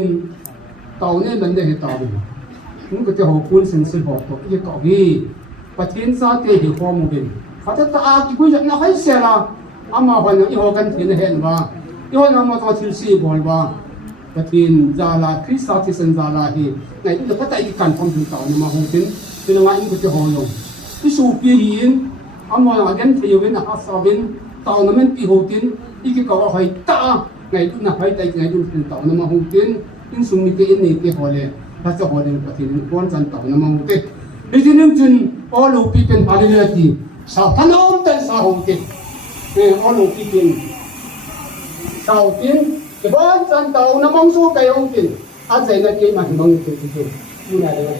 นเต่าเนี่ยมันได้เห็นเต่าเลยมันก็จะหัวปูนเส้นหัวตัวที่เกาะวีประเทศซาเตะหัวมุบินเขาจะตากี่กุยจะน่าให้เสียละอามาวันนี้หัวกันเห็นเห็นว่าย้อนมาตัวที่สี่บอลว่าประเทศจาราคริสต์ที่สันจาราที่ในที่จะพัฒนาอีกการทำถึงเต่าเนี่ยมาหัวเป็นเป็นอะไรอินก็จะหอยงที่สูบปีหินอามาอย่างนั้นที่อยู่ในอาสาบินตอนนั้นปีหัวกินอีกก็ว่าให้ตาไงดูนะให้ใจไงดูเป็นตอนนั้นมาหัวกินยิ่งสูงมีเกณฑ์นี่ที่หอยเลยถ้าจะหอยในประเทศนี้ควรจะตอนนั้นมาหัวกินในที่นึงจุนออลูปีเป็นอะไรเลยที่สาวท่านอ้อมแต่สาวหัวกินออลูปีเป็นสาวกินที่บ้านจันตอนนั้นมองสู้ไปหัวกินอาจจะในเกณฑ์มันมองกินอยู่ไหนเลย